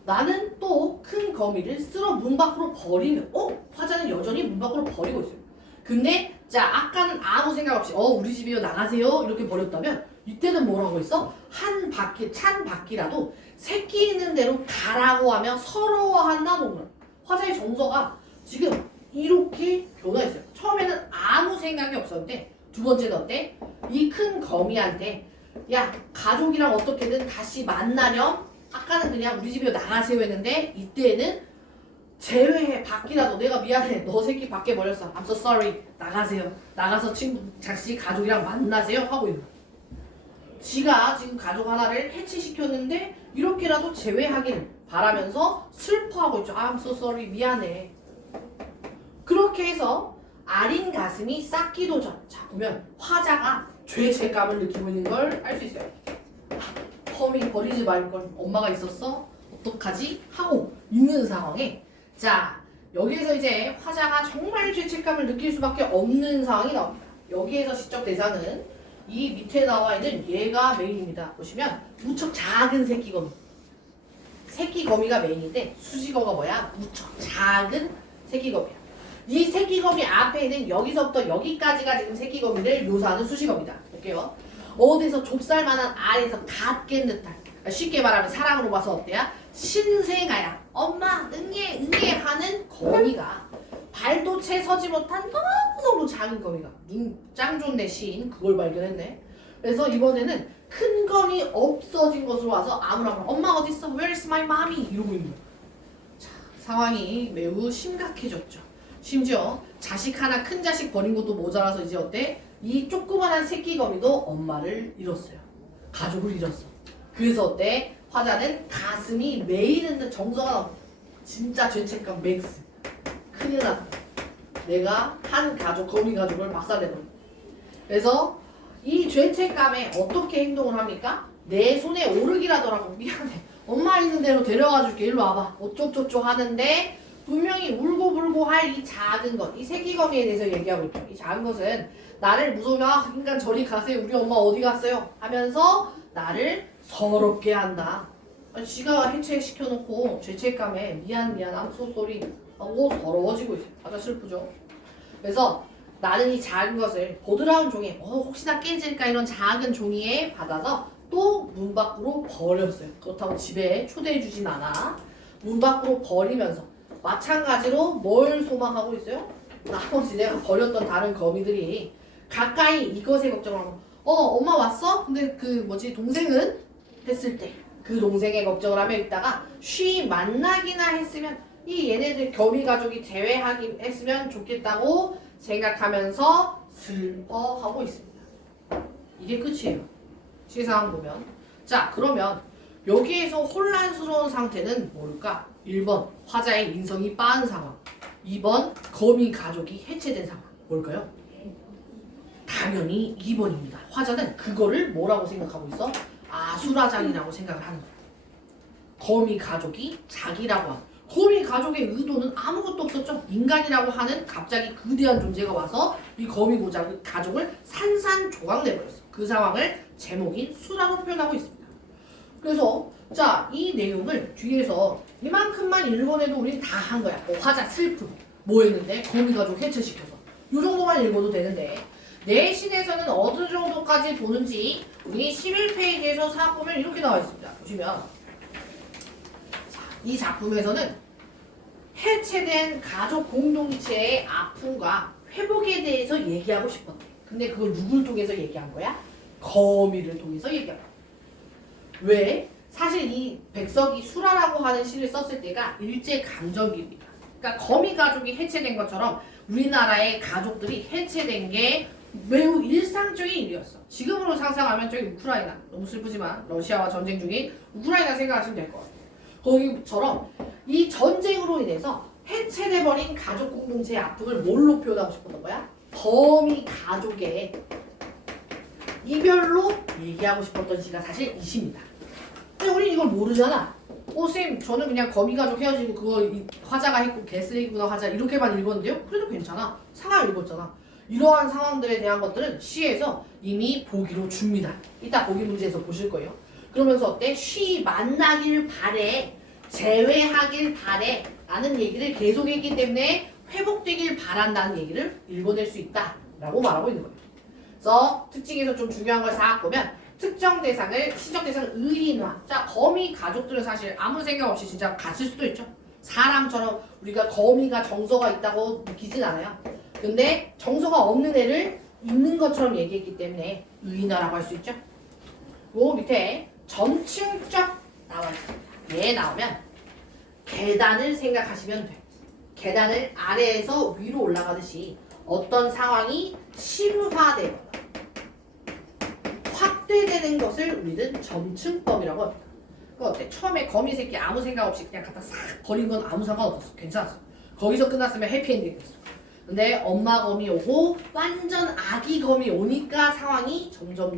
나는 또 큰 거미를 쓸어 문 밖으로 버리면 화자는 여전히 문 밖으로 버리고 있어요. 근데 자, 아까는 아무 생각 없이 우리 집이요 나가세요 이렇게 버렸다면 이때는 뭐라고 했어? 한 바퀴, 찬 바퀴라도 새끼 있는 대로 가라고 하며 서러워한다 동물. 화자의 정서가 지금 이렇게 변화했어요. 처음에는 아무 생각이 없었는데 두 번째는 어때? 이 큰 거미한테 야, 가족이랑 어떻게든 다시 만나렴. 아까는 그냥 우리 집에 나가세요 했는데 이때는 제외해. 밖이라도 내가 미안해. 너 새끼 밖에 버렸어. I'm so sorry. 나가세요. 나가서 친구, 자식, 가족이랑 만나세요 하고 있는 거야. 지가 지금 가족 하나를 해치시켰는데 이렇게라도 제외하길 바라면서 슬퍼하고 있죠. I'm so sorry. 미안해. 그렇게 해서 아린 가슴이 싹기도 전. 자, 보면 화자가 죄책감을 느끼고 있는 걸 알 수 있어요. 거미 버리지 말걸. 엄마가 있었어? 어떡하지? 하고 있는 상황에 자, 여기에서 이제 화자가 정말 죄책감을 느낄 수밖에 없는 상황이 나옵니다. 여기에서 시적 대상은 이 밑에 나와 있는 얘가 메인입니다. 보시면 무척 작은 새끼 거미. 새끼 거미가 메인인데 수식어가 뭐야? 무척 작은 새끼 거미야. 이 새끼 거미 앞에 있는 여기서부터 여기까지가 지금 새끼 거미를 묘사하는 수식어입니다. 볼게요. 어디서 좁쌀만한 알에서 갓 깬 듯한, 쉽게 말하면 사람으로 봐서 어때요? 신생아야. 엄마 응애 하는 거미가 발도 채 서지 못한 너무너무 작은 거미가 짱 좋네 시인 그걸 발견했네. 그래서 이번에는 큰 거미 없어진 것으로 와서 아무나 엄마 어딨어? Where's my mommy? 이러고 있는 거야. 자, 상황이 매우 심각해졌죠. 심지어 자식 하나 큰 자식 버린 것도 모자라서 이제 어때? 이 조그만한 새끼 거미도 엄마를 잃었어요. 가족을 잃었어. 그래서 어때? 화자는 가슴이 메이는 듯 정서가 나옵니다. 진짜 죄책감 맥스. 큰일 났다. 내가 한 가족, 거미 가족을 박살내버려. 그래서 이 죄책감에 어떻게 행동을 합니까? 내 손에 오르기라더라고. 미안해. 엄마 있는 대로 데려가 줄게. 일로 와봐. 어쩌쩌쩌 하는데 분명히 울고불고 할 이 작은 것, 이 새끼 거미에 대해서 얘기하고 있죠. 이 작은 것은 나를 무서워하면 인간 저리 가세요. 우리 엄마 어디 갔어요? 하면서 나를 서럽게 한다. 지가 해체시켜놓고 죄책감에 미안 I'm so sorry 하고 서러워지고 있어요. 아주 슬프죠. 그래서 나는 이 작은 것을 보드라운 종이에 혹시나 깨질까 이런 작은 종이에 받아서 또 문 밖으로 버렸어요. 그렇다고 집에 초대해 주진 않아. 문 밖으로 버리면서 마찬가지로 뭘 소망하고 있어요? 나머지 내가 버렸던 다른 거미들이 가까이 이것에 걱정을 하고 엄마 왔어? 근데 동생은? 했을 때 그 동생의 걱정을 하며 있다가 쉬 만나기나 했으면 이 얘네들 거미 가족이 제외하긴 했으면 좋겠다고 생각하면서 슬퍼하고 있습니다. 이게 끝이에요. 시상황 보면. 자, 그러면 여기에서 혼란스러운 상태는 뭘까? 1번 화자의 인성이 빠른 상황, 2번 거미 가족이 해체된 상황. 뭘까요? 당연히 2번입니다. 화자는 그거를 뭐라고 생각하고 있어? 아수라장이라고 생각을 하는 거야. 거미 가족이 자기라고 하는. 거미 가족의 의도는 아무것도 없었죠. 인간이라고 하는 갑자기 거대한 존재가 와서 이 거미 가족을 산산조각 내버렸어. 그 상황을 제목인 수라로 표현하고 있습니다. 그래서 자, 이 내용을 뒤에서 이만큼만 읽어내도 우린 다 한 거야. 화자 슬픔. 뭐 했는데? 거미 가족 해체시켜서. 이 정도만 읽어도 되는데 내신에서는 어느 정도까지 보는지 우리 11페이지에서 살펴보면 이렇게 나와 있습니다. 보시면 이 작품에서는 해체된 가족 공동체의 아픔과 회복에 대해서 얘기하고 싶었대. 근데 그걸 누굴 통해서 얘기한 거야? 거미를 통해서 얘기한 거야. 왜? 사실 이 백석이 수라라고 하는 시를 썼을 때가 일제강점기입니다. 그러니까 거미 가족이 해체된 것처럼 우리나라의 가족들이 해체된 게 매우 일상적인 일이었어. 지금으로 상상하면 저기 우크라이나, 너무 슬프지만 러시아와 전쟁 중인 우크라이나 생각하시면 될 것 같아요. 거기처럼 이 전쟁으로 인해서 해체돼버린 가족 공동체의 아픔을 뭘로 표현하고 싶었던 거야? 거미 가족의 이별로 얘기하고 싶었던 시가 사실 이 시입니다. 근데 우린 이걸 모르잖아. 쌤, 저는 그냥 거미 가족 헤어지고 그거 화자가 했고 개쓰레기구나 하자 이렇게만 읽었는데요? 그래도 괜찮아. 상황을 읽었잖아. 이러한 상황들에 대한 것들은 시에서 이미 보기로 줍니다. 이따 보기 문제에서 보실 거예요. 그러면서 어때? 쉬 만나길 바래, 재회하길 바래 라는 얘기를 계속했기 때문에 회복되길 바란다는 얘기를 읽어낼 수 있다라고 말하고 있는 거예요. 그래서 특징에서 좀 중요한 걸 싹 보면 특정 대상을, 시적 대상을 의인화. 자, 거미 가족들은 사실 아무 생각 없이 진짜 갔을 수도 있죠. 사람처럼 우리가 거미가 정서가 있다고 느끼진 않아요. 근데 정서가 없는 애를 있는 것처럼 얘기했기 때문에 의인화라고 할 수 있죠. 요 밑에 점층적 나와 있습니다. 얘 나오면 계단을 생각하시면 돼요. 계단을 아래에서 위로 올라가듯이 어떤 상황이 심화되거나 확대되는 것을 우리는 점층법이라고 합니다. 그 어때? 처음에 거미 새끼 아무 생각 없이 그냥 갖다 싹 버린 건 아무 상관없었어. 괜찮았어. 거기서 끝났으면 해피엔딩 됐어. 근데 엄마 거미 오고 완전 아기 거미 오니까 상황이 점점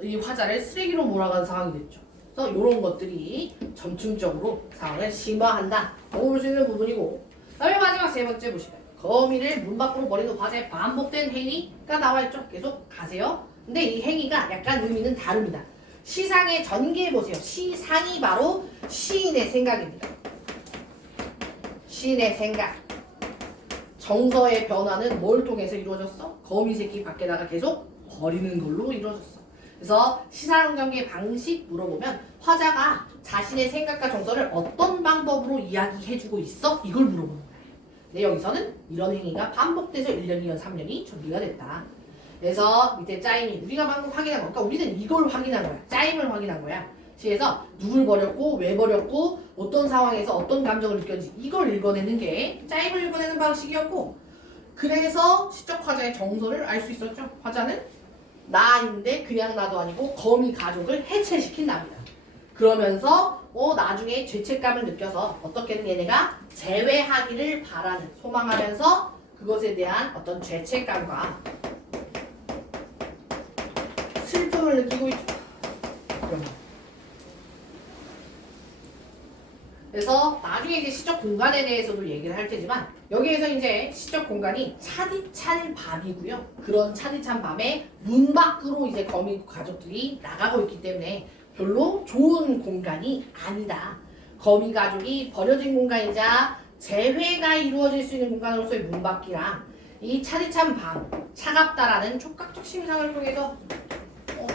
이 화자를 쓰레기로 몰아가는 상황이 됐죠. 그래서 이런 것들이 점층적으로 상황을 심화한다. 볼 수 있는 부분이고, 그다음에 마지막 세 번째 보시면 거미를 문 밖으로 버리는 화자의 반복된 행위가 나와 있죠. 계속 가세요. 근데 이 행위가 약간 의미는 다릅니다. 시상의 전개 보세요. 시상이 바로 시인의 생각입니다. 시인의 생각. 정서의 변화는 뭘 통해서 이루어졌어? 거미 새끼 밖에다가 계속 버리는 걸로 이루어졌어. 그래서 시상 전개 방식 물어보면 화자가 자신의 생각과 정서를 어떤 방법으로 이야기해주고 있어? 이걸 물어보는 거예요. 근데 여기서는 이런 행위가 반복돼서 1년, 2년, 3년이 전개가 됐다. 그래서 밑에 짜임이 우리가 방금 확인한 거, 그러니까 우리는 이걸 확인한 거야. 짜임을 확인한 거야. 시에서 누굴 버렸고 왜 버렸고 어떤 상황에서 어떤 감정을 느꼈는지 이걸 읽어내는 게 짜임을 읽어내는 방식이었고, 그래서 시적 화자의 정서를 알 수 있었죠. 화자는 나인데 그냥 나도 아니고 거미 가족을 해체시킨 나입니다. 그러면서 나중에 죄책감을 느껴서 어떻게든 얘네가 재회하기를 바라는, 소망하면서 그것에 대한 어떤 죄책감과 슬픔을 느끼고 있죠. 그래서 나중에 이제 시적 공간에 대해서도 얘기를 할 테지만 여기에서 이제 시적 공간이 차디찬 밤이고요. 그런 차디찬 밤에 문 밖으로 이제 거미 가족들이 나가고 있기 때문에 별로 좋은 공간이 아니다. 거미 가족이 버려진 공간이자 재회가 이루어질 수 있는 공간으로서의 문 밖이랑 이 차디찬 밤, 차갑다라는 촉각적 심상을 통해서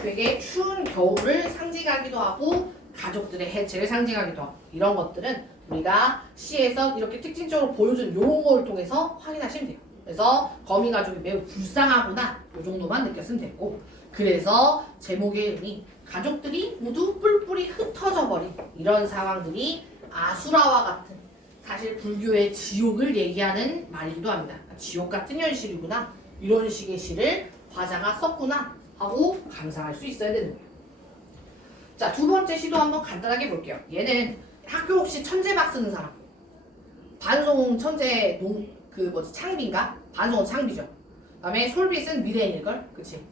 되게 추운 겨울을 상징하기도 하고 가족들의 해체를 상징하기도 하고, 이런 것들은 우리가 시에서 이렇게 특징적으로 보여준 이런 걸 통해서 확인하시면 돼요. 그래서 거미 가족이 매우 불쌍하구나 이 정도만 느꼈으면 되고, 그래서 제목의 의미 가족들이 모두 뿔뿔이 흩어져 버린 이런 상황들이 아수라와 같은, 사실 불교의 지옥을 얘기하는 말이기도 합니다. 지옥 같은 현실이구나, 이런 식의 시를 화자가 썼구나 하고 감상할 수 있어야 되는 거예요. 자, 두 번째 시도 한번 간단하게 볼게요. 얘는 학교 혹시 천재박 쓰는 사람? 반송 천재 창비인가? 반송은 창비죠. 그다음에 솔빗은 미래인일걸? 그치?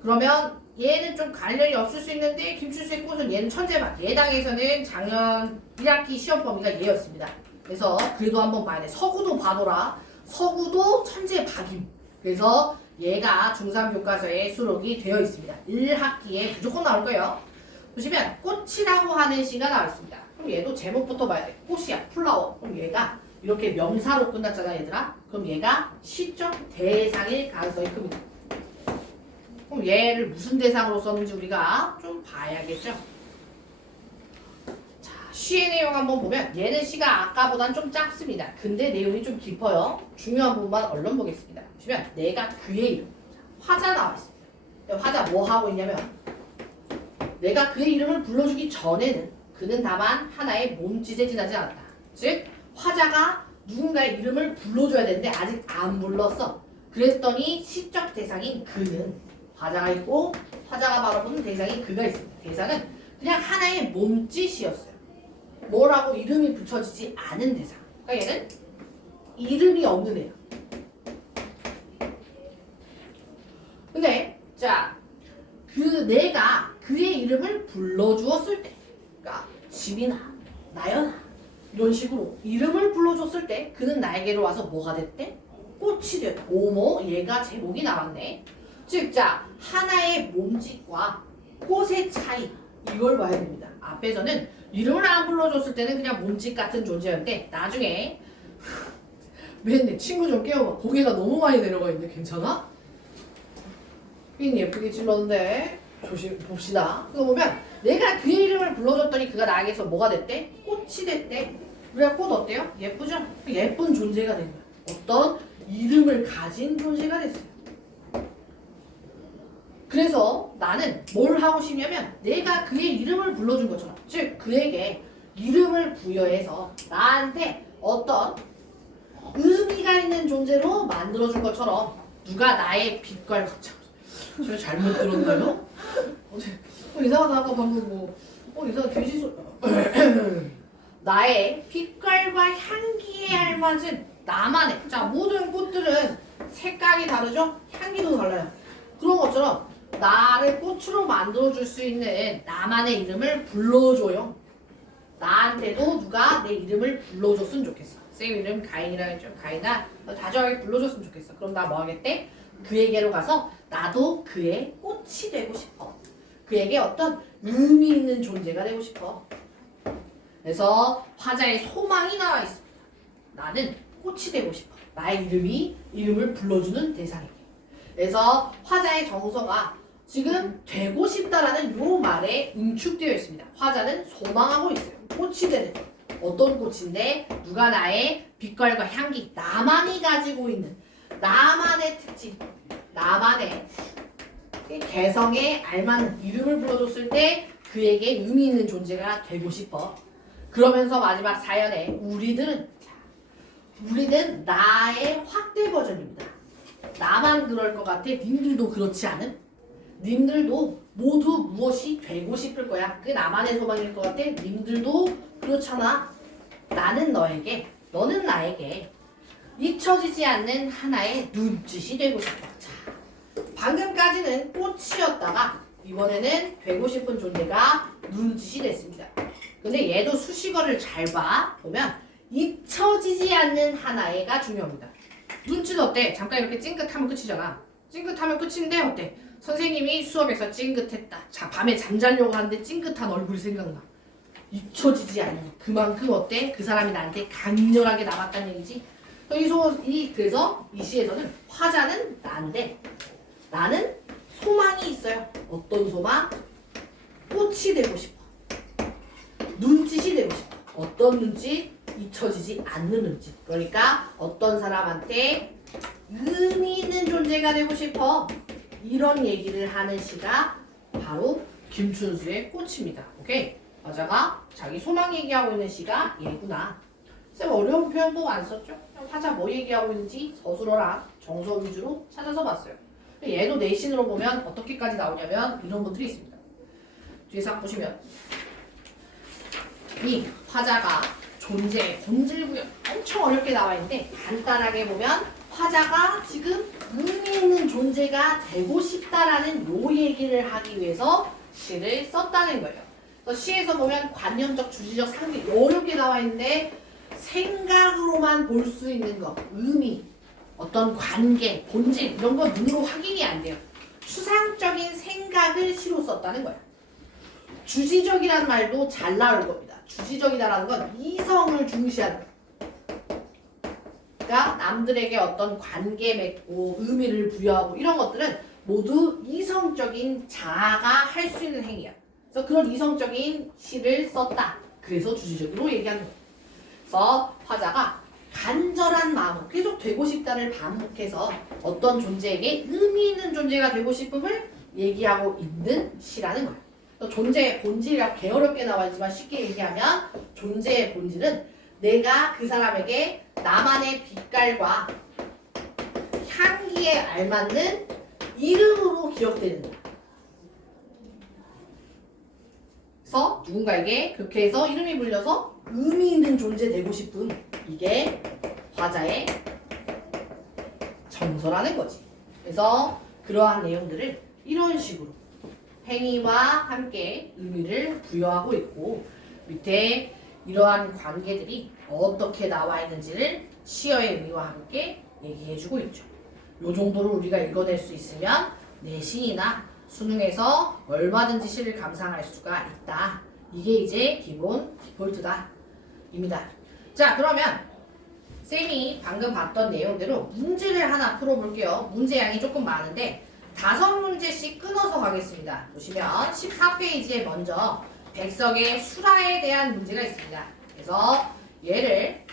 그러면 얘는 좀 관련이 없을 수 있는데 김춘수의 꽃은 얘는 천재박. 예당에서는 작년 1학기 시험 범위가 얘였습니다. 그래서 그래도 한번 봐야 돼. 서구도 봐둬라. 서구도 천재박임. 그래서 얘가 중3 교과서에 수록이 되어 있습니다. 1학기에 무조건 나올 거예요. 보시면 꽃이라고 하는 시가 나와 있습니다. 그럼 얘도 제목부터 봐야 돼. 꽃이야, 플라워. 그럼 얘가 이렇게 명사로 끝났잖아, 얘들아. 그럼 얘가 시적 대상일 가능성이 큽니다. 그럼 얘를 무슨 대상으로 썼는지 우리가 좀 봐야겠죠. 자, 시의 내용 한번 보면 얘는 시가 아까보단 좀 짧습니다. 근데 내용이 좀 깊어요. 중요한 부분만 얼른 보겠습니다. 보시면 내가 그의 이름, 화자 나와 있습니다. 화자 뭐 하고 있냐면 내가 그의 이름을 불러주기 전에는 그는 다만 하나의 몸짓에 지나지 않았다. 즉 화자가 누군가의 이름을 불러줘야 되는데 아직 안 불렀어. 그랬더니 시적 대상인 그는 화자가 있고 화자가 바라보는 대상인 그가 있습니다. 대상은 그냥 하나의 몸짓이었어요. 뭐라고 이름이 붙여지지 않은 대상. 그러니까 얘는 이름이 없는 애야. 근데 자, 내가 그의 이름을 불러주었을 때, 그러니까 집이나 나연아 이런 식으로 이름을 불러줬을 때 그는 나에게로 와서 뭐가 됐대? 꽃이 됐다. 오모, 얘가 제목이 나왔네. 즉, 자, 하나의 몸짓과 꽃의 차이, 이걸 봐야 됩니다. 앞에서는 이름을 안 불러줬을 때는 그냥 몸짓 같은 존재였는데 나중에 맨 내 친구 좀 깨워봐. 고개가 너무 많이 내려가 있는데 괜찮아? 핀 예쁘게 찔렀는데 조심 봅시다. 그거 보면 내가 그의 이름을 불러줬더니 그가 나에게서 뭐가 됐대? 꽃이 됐대. 우리가 꽃 어때요? 예쁘죠? 예쁜 존재가 된 거야. 어떤 이름을 가진 존재가 됐어요. 그래서 나는 뭘 하고 싶냐면 내가 그의 이름을 불러준 것처럼, 즉 그에게 이름을 부여해서 나한테 어떤 의미가 있는 존재로 만들어준 것처럼 누가 나의 빛깔 제가 잘못 들었나요? 이상하다. 아까 방금 이상한 돼지 소리. 나의 빛깔과 향기에 알맞은 나만의, 자, 모든 꽃들은 색깔이 다르죠? 향기도 달라요. 그런 것처럼 나를 꽃으로 만들어줄 수 있는 나만의 이름을 불러줘요. 나한테도 누가 내 이름을 불러줬으면 좋겠어. 쌤 이름 가인이라 했죠. 가인아, 너 다정하게 불러줬으면 좋겠어. 그럼 나 뭐 하겠대? 그에게로 가서 나도 그의 꽃이 되고 싶어. 그에게 어떤 의미 있는 존재가 되고 싶어. 그래서 화자의 소망이 나와 있습니다. 나는 꽃이 되고 싶어. 나의 이름을 불러주는 대상에게. 그래서 화자의 정서가 지금 되고 싶다라는 요 말에 응축되어 있습니다. 화자는 소망하고 있어요. 꽃이 되는. 어떤 꽃인데 누가 나의 빛깔과 향기, 나만이 가지고 있는 나만의 특징, 나만의 개성에 알맞는 이름을 불러줬을 때 그에게 의미 있는 존재가 되고 싶어. 그러면서 마지막 사연에 우리는 나의 확대 버전입니다. 나만 그럴 것 같아. 님들도 그렇지 않음? 님들도 모두 무엇이 되고 싶을 거야. 그게 나만의 소망일 것 같아. 님들도 그렇잖아. 나는 너에게, 너는 나에게 잊혀지지 않는 하나의 눈짓이 되고 싶어. 자, 방금까지는 꽃이었다가 이번에는 되고 싶은 존재가 눈짓이 됐습니다. 근데 얘도 수식어를 잘 봐. 보면 잊혀지지 않는 하나의가 중요합니다. 눈짓 어때? 잠깐 이렇게 찡긋하면 끝이잖아. 찡긋하면 끝인데 어때? 선생님이 수업에서 찡긋했다. 자, 밤에 잠자려고 하는데 찡긋한 얼굴이 생각나. 잊혀지지 않는. 그만큼 어때? 그 사람이 나한테 강렬하게 남았다는 얘기지. 그래서 이 시에서는 화자는 나인데 나는 소망이 있어요. 어떤 소망? 꽃이 되고 싶어. 눈짓이 되고 싶어. 어떤 눈짓? 잊혀지지 않는 눈짓. 그러니까 어떤 사람한테 의미 있는 존재가 되고 싶어. 이런 얘기를 하는 시가 바로 김춘수의 꽃입니다. 오케이? 화자가 자기 소망 얘기하고 있는 시가 얘구나. 쌤 어려운 표현도 안 썼죠? 화자 뭐 얘기하고 있는지 서술어랑 정서 위주로 찾아서 봤어요. 얘도 내신으로 보면 어떻게까지 나오냐면 이런 것들이 있습니다. 뒤에 싹 보시면 이 화자가 존재의 본질 구현 엄청 어렵게 나와 있는데 간단하게 보면 화자가 지금 의미 있는 존재가 되고 싶다라는 요 얘기를 하기 위해서 시를 썼다는 거예요. 그래서 시에서 보면 관념적, 주지적, 상징 어렵게 나와 있는데 생각으로만 볼 수 있는 거, 의미, 어떤 관계, 본질 이런 거 눈으로 확인이 안 돼요. 추상적인 생각을 시로 썼다는 거예요. 주지적이라는 말도 잘 나올 겁니다. 주지적이다라는 건 이성을 중시하는 거예요. 그러니까 남들에게 어떤 관계 맺고 의미를 부여하고 이런 것들은 모두 이성적인 자아가 할 수 있는 행위야. 그래서 그런 이성적인 시를 썼다. 그래서 주지적으로 얘기하는 거예요. 그래서 화자가 간절한 마음으로 계속 되고 싶다를 반복해서 어떤 존재에게 의미 있는 존재가 되고 싶음을 얘기하고 있는 시라는 거예요. 존재의 본질이라고 개어렵게 나와 있지만 쉽게 얘기하면 존재의 본질은 내가 그 사람에게 나만의 빛깔과 향기에 알맞는 이름으로 기억되는 거야. 그래서 누군가에게 그렇게 해서 이름이 불려서 의미 있는 존재 되고 싶은 이게 화자의 정서라는 거지. 그래서 그러한 내용들을 이런 식으로 행위와 함께 의미를 부여하고 있고 밑에 이러한 관계들이 어떻게 나와 있는지를 시어의 의미와 함께 얘기해주고 있죠. 요 정도로 우리가 읽어낼 수 있으면 내신이나 수능에서 얼마든지 시를 감상할 수가 있다. 이게 이제 기본 디폴트다 입니다. 자, 그러면 쌤이 방금 봤던 내용대로 문제를 하나 풀어볼게요. 문제량이 조금 많은데 5문제씩 끊어서 가겠습니다. 보시면 14페이지에 먼저 백석의 수라에 대한 문제가 있습니다. 그래서 얘를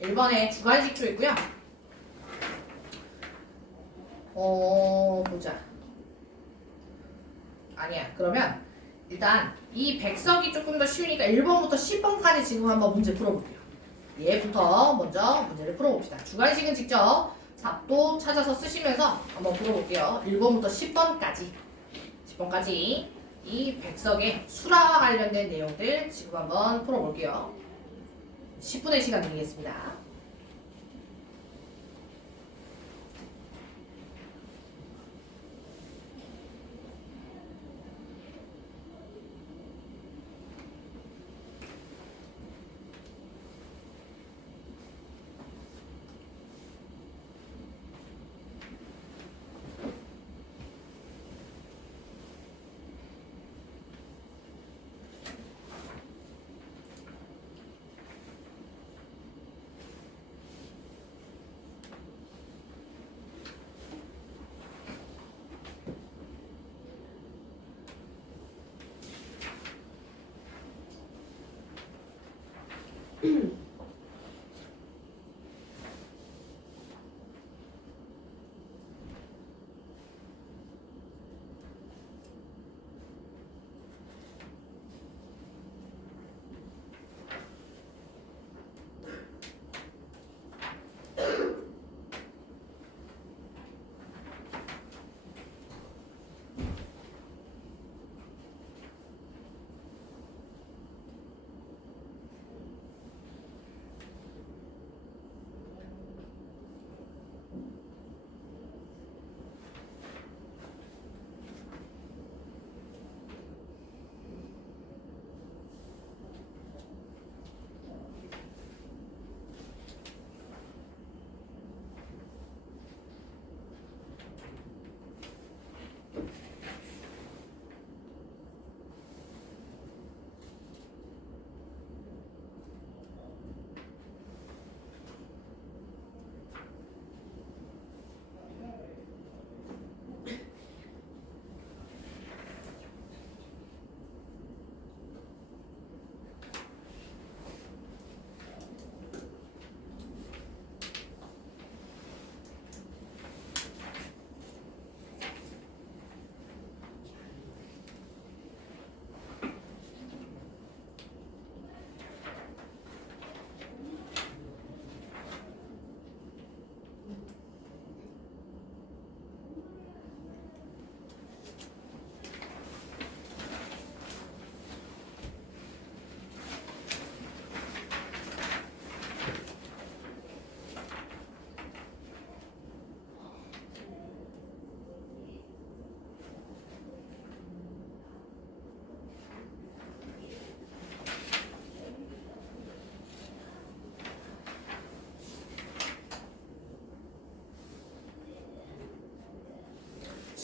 1번에 주관식도 있고요. 보자. 아니야. 그러면 일단 이 백석이 조금 더 쉬우니까 1번부터 10번까지 지금 한번 문제 풀어볼게요. 얘부터 먼저 문제를 풀어봅시다. 주관식은 직접 답도 찾아서 쓰시면서 한번 풀어볼게요. 1번부터 10번까지 이 백석의 수라와 관련된 내용들 지금 한번 풀어볼게요. 10분의 시간 드리겠습니다.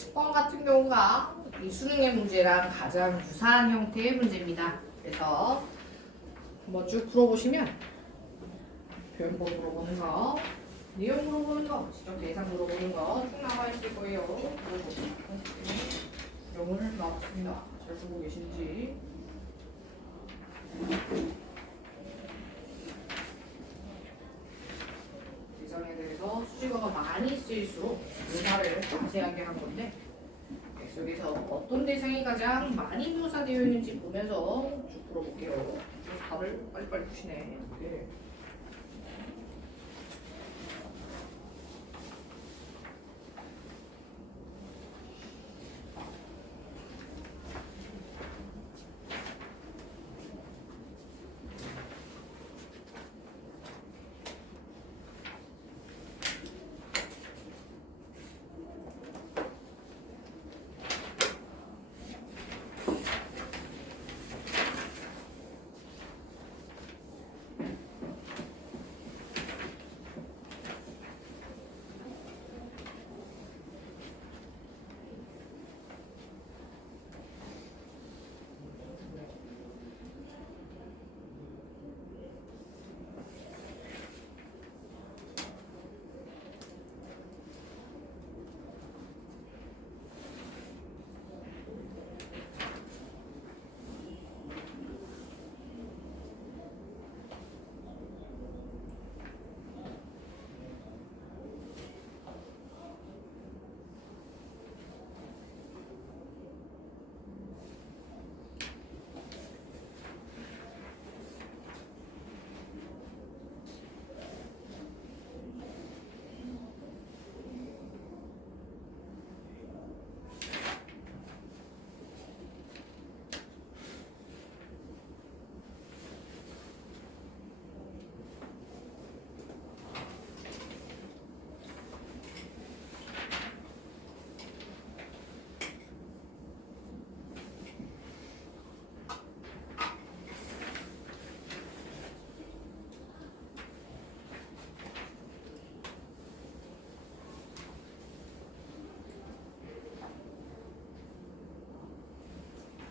10번 같은 경우가 이 수능의 문제랑 가장 유사한 형태의 문제입니다. 그래서 한번 쭉 풀어보시면 표현법 물어보는 거, 내용 물어보는 거, 지적 대상 물어보는 거 쭉 나와 있을 거예요. 영어를 나왔습니다. 잘 보고 계신지. 대상에 대해서 수식어가 많이 쓰일수록 묘사를 자세하게 한 건데 여기서 어떤 대상이 가장 많이 묘사되어 있는지 보면서 쭉 풀어볼게요. 답을 빨리빨리 푸시네. 네.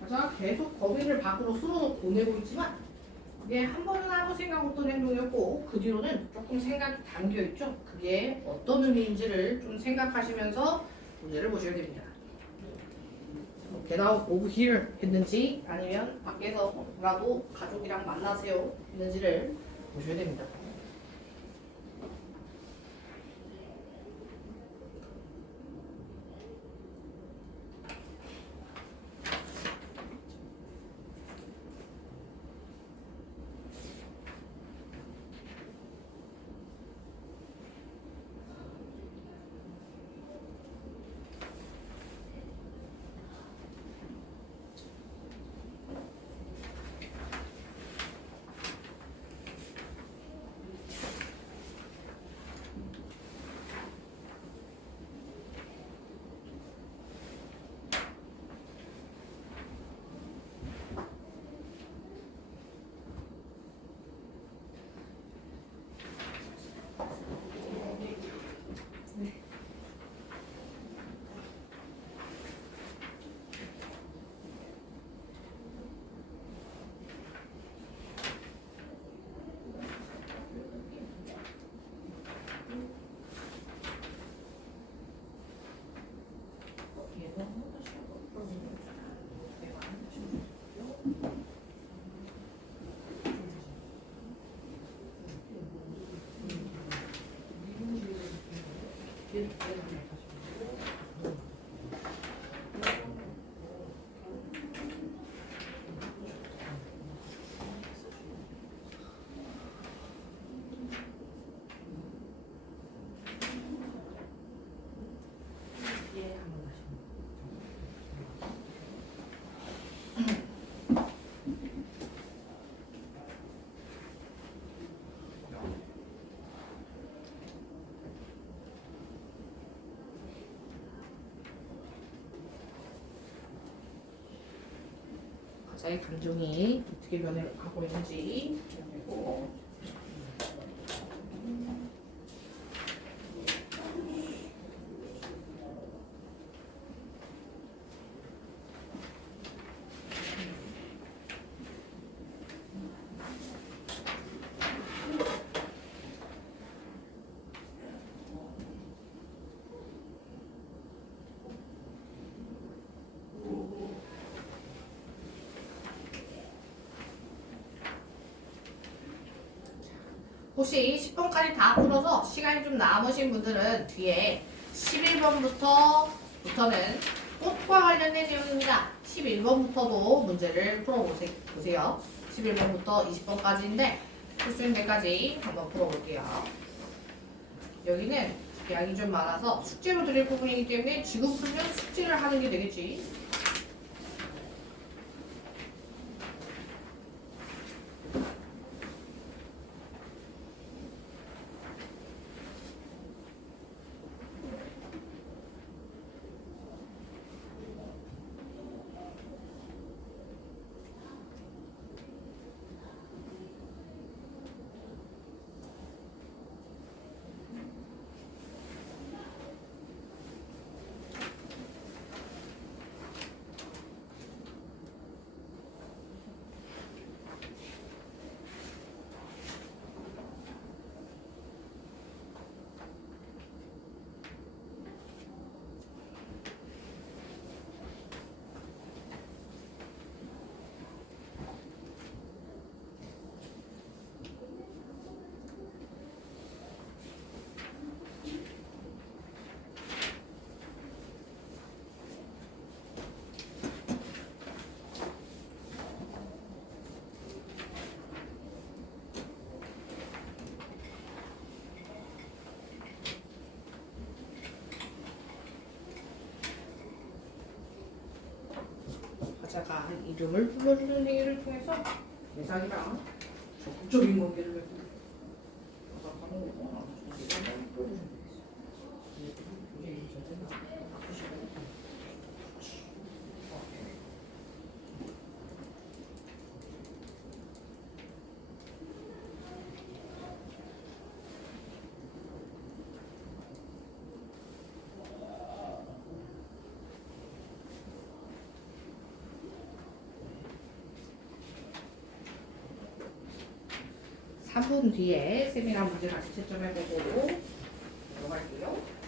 자, 계속 거기를 밖으로 쓸어서 보내고 있지만 이게 한 번은 아무 생각 없던 행동이었고 그 뒤로는 조금 생각이 담겨있죠. 그게 어떤 의미인지를 좀 생각하시면서 문제를 보셔야 됩니다. Get out of here 했는지 아니면 밖에서라도 가족이랑 만나세요 했는지를 보셔야 됩니다. 자의 감정이 어떻게 변해가고 있는지 그리고 혹시 10번까지 다 풀어서 시간이 좀 남으신 분들은 뒤에 11번부터는 꽃과 관련된 내용입니다. 11번부터도 문제를 풀어보세요. 11번부터 20번까지인데 풀 수 있는 데까지 한번 풀어볼게요. 여기는 양이 좀 많아서 숙제로 드릴 부분이기 때문에 지금 풀면 숙제를 하는 게 되겠지. 자가 이름을 불러주는 행위를 통해서 대상이랑 적극적인 관계를 맺고 삼 분 뒤에 세미나 문제 다시 채점해보고 들어갈게요.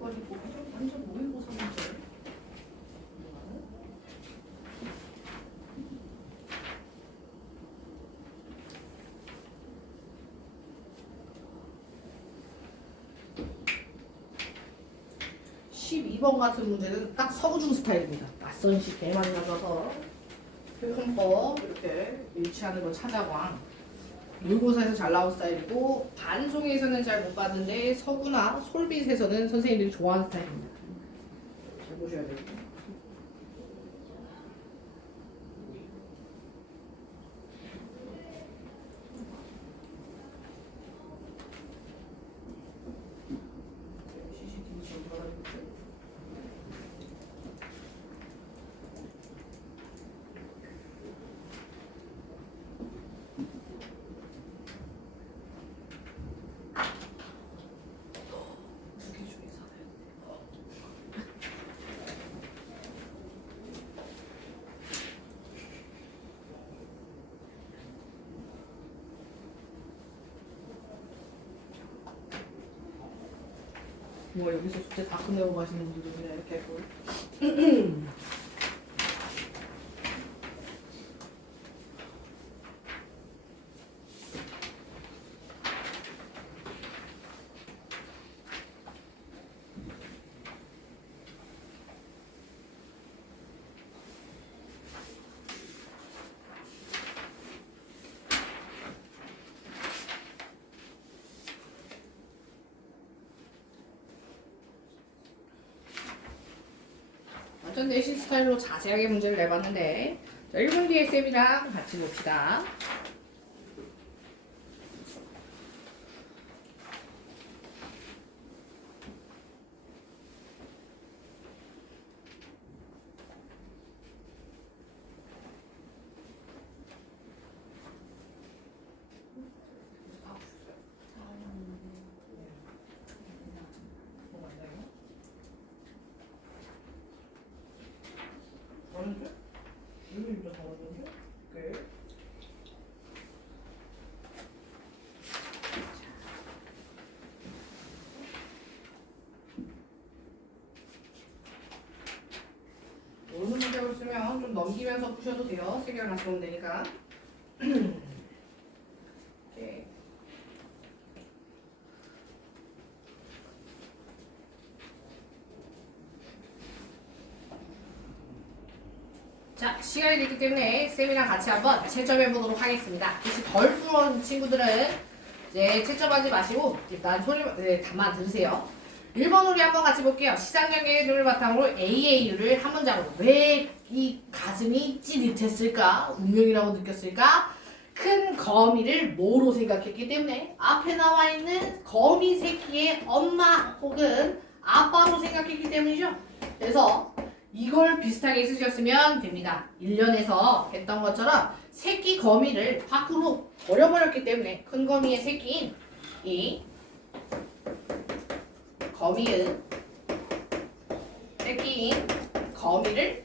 완전 모의고사 문제. 12번 같은 문제는 딱 서구중 스타일입니다. 낯선 시 개만 가져서 표현법 이렇게 일치하는 걸 찾아광. 모의고사에서 잘 나온 스타일이고 반송에서는 잘 못 봤는데 서구나 솔빗에서는 선생님들이 좋아하는 스타일입니다. 잘 보셔야 되겠다. 뭐 여기서 숙제 다 끝내고 가시는 분들도 그냥 이렇게 했고. 일단 내신 스타일로 자세하게 문제를 내봤는데 자, 1분 뒤에 쌤이랑 같이 봅시다. 오늘 문제를 쓰면 좀 넘기면서 푸셔도 돼요. 세 개를 같이 보면 되니까. 오케이. 자, 시간이 됐기 때문에 쌤이랑 같이 한번 채점해 보도록 하겠습니다. 혹시 덜 풀은 친구들은 이제 채점하지 마시고 일단 다만 들으세요. 1번 우리 한번 같이 볼게요. 시장경제를 바탕으로 AAU를 한 문장으로 왜 이 가슴이 찌릿했을까? 운명이라고 느꼈을까? 큰 거미를 뭐로 생각했기 때문에 앞에 나와 있는 거미 새끼의 엄마 혹은 아빠로 생각했기 때문이죠. 그래서 이걸 비슷하게 쓰셨으면 됩니다. 1년에서 했던 것처럼 새끼 거미를 밖으로 버려버렸기 때문에 큰 거미의 새끼인 이 거미의 새끼인 거미를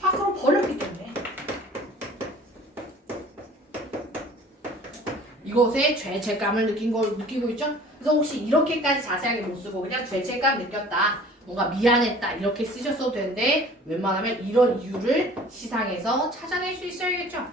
밖으로 버렸기 때문에 이것에 죄책감을 느끼고 있죠? 그래서 혹시 이렇게까지 자세하게 못 쓰고 그냥 죄책감 느꼈다, 뭔가 미안했다 이렇게 쓰셨어도 되는데 웬만하면 이런 이유를 시상에서 찾아낼 수 있어야겠죠?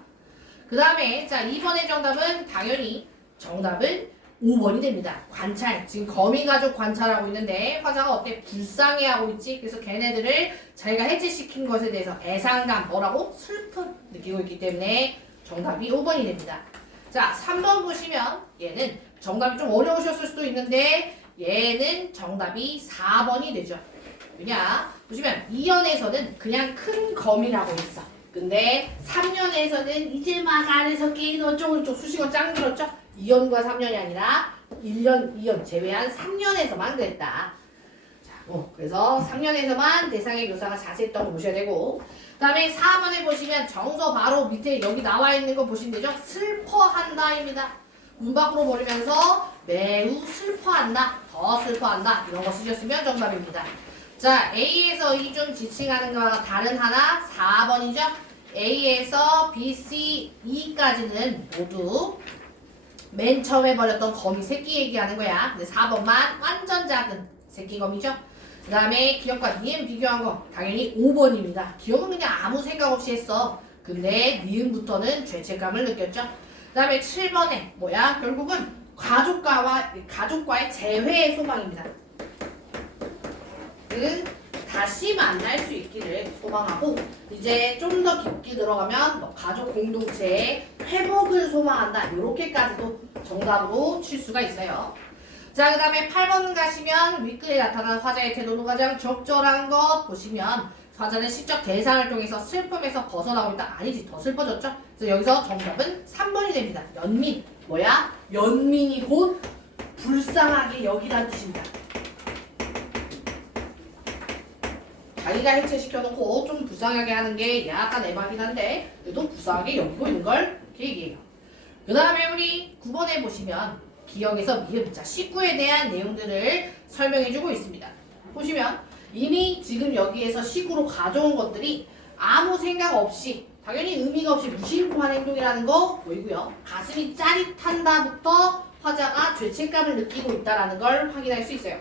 그 다음에 자 2번의 정답은 당연히 정답은 5번이 됩니다. 관찰. 지금 거미가족 관찰하고 있는데 화자가 어때? 불쌍해하고 있지? 그래서 걔네들을 자기가 해체시킨 것에 대해서 애상감, 뭐라고? 슬픔 느끼고 있기 때문에 정답이 5번이 됩니다. 자 3번 보시면 얘는 정답이 좀 어려우셨을 수도 있는데 얘는 정답이 4번이 되죠. 왜냐? 보시면 2연에서는 그냥 큰 거미라고 했어. 근데 3년에서는 이제 막 안에서 게임 어쩌고 수식어 짱 들었죠? 2연과 3년이 아니라 1년, 2년 제외한 3년에서만 그랬다. 자, 그래서 3년에서만 대상의 묘사가 자세했던 거 보셔야 되고, 그 다음에 4번에 보시면 정서 바로 밑에 여기 나와 있는 거 보시면 되죠? 슬퍼한다입니다. 문 밖으로 버리면서 매우 슬퍼한다, 더 슬퍼한다 이런 거 쓰셨으면 정답입니다. 자, A에서 E 중 지칭하는 거와 다른 하나 4번이죠? A에서 B, C, E까지는 모두 맨 처음에 버렸던 거미 새끼 얘기하는 거야. 근데 4번만 완전 작은 새끼 거미죠? 그 다음에 기억과 니은 비교한 거 당연히 5번입니다. 기억은 그냥 아무 생각 없이 했어. 근데 니은부터는 죄책감을 느꼈죠? 그 다음에 7번에 뭐야? 결국은 가족과의 재회의 소망입니다. 다시 만날 수 있기를 소망하고 이제 좀 더 깊게 들어가면 뭐 가족 공동체의 회복을 소망한다. 이렇게까지도 정답으로 칠 수가 있어요. 자, 그 다음에 8번 가시면 윗글에 나타난 화자의 태도는 가장 적절한 것 보시면 화자는 시적 대상을 통해서 슬픔에서 벗어나고 있다. 아니지, 더 슬퍼졌죠? 그래서 여기서 정답은 3번이 됩니다. 연민. 뭐야? 연민이 곧 불쌍하게 여기란 뜻입니다. 자기가 해체시켜놓고 좀 불쌍하게 하는 게 약간 애매하긴 한데 그래도 불쌍하게 여기고 있는 걸 이렇게 얘기해요. 그 다음에 우리 9번에 보시면 기억에서 미음, 자 19에 대한 내용들을 설명해주고 있습니다. 보시면 이미 지금 여기에서 식으로 가져온 것들이 아무 생각 없이 당연히 의미가 없이 무심코한 행동이라는 거 보이고요. 가슴이 짜릿한다부터 화자가 죄책감을 느끼고 있다는 걸 확인할 수 있어요.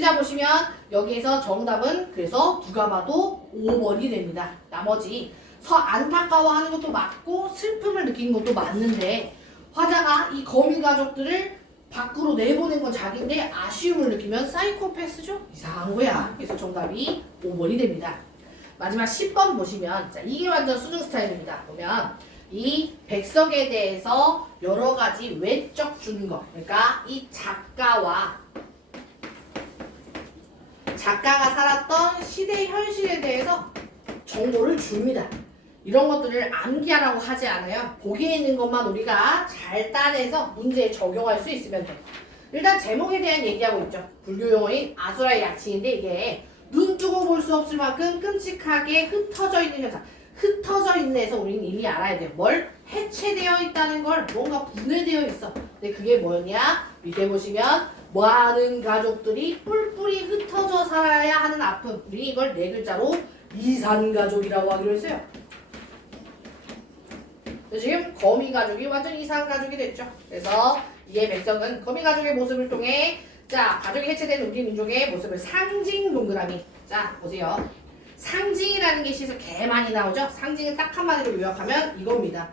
자 보시면 여기에서 정답은 그래서 누가 봐도 5번이 됩니다. 나머지 안타까워하는 것도 맞고 슬픔을 느끼는 것도 맞는데 화자가 이 거미 가족들을 밖으로 내보낸 건 자기인데 아쉬움을 느끼면 사이코패스죠? 이상한 거야. 그래서 정답이 5번이 됩니다. 마지막 10번 보시면 자, 이게 완전 수능 스타일입니다. 보면 이 백석에 대해서 여러 가지 외적 준거, 그러니까 이 작가와 작가가 살았던 시대 현실에 대해서 정보를 줍니다. 이런 것들을 암기하라고 하지 않아요. 보기에 있는 것만 우리가 잘 따내서 문제에 적용할 수 있으면 돼요. 일단 제목에 대한 얘기하고 있죠. 불교 용어인 아수라의 약칭인데 이게 눈 뜨고 볼 수 없을 만큼 끔찍하게 흩어져 있는 현상. 흩어져 있는 데서 우리는 이미 알아야 돼요. 뭘? 해체되어 있다는 걸, 뭔가 분해되어 있어. 근데 그게 뭐냐? 밑에 보시면 많은 가족들이 뿔뿔이 흩어져 살아야 하는 아픔. 우리 이걸 네 글자로 이산가족이라고 하기로 했어요. 지금 거미가족이 완전 이산가족이 됐죠. 그래서 이에 백성은 거미가족의 모습을 통해 자, 가족이 해체된 우리 민족의 모습을 상징 동그라미. 자, 보세요. 상징이라는 게 시에서 개 많이 나오죠? 상징은 딱 한마디로 요약하면 이겁니다.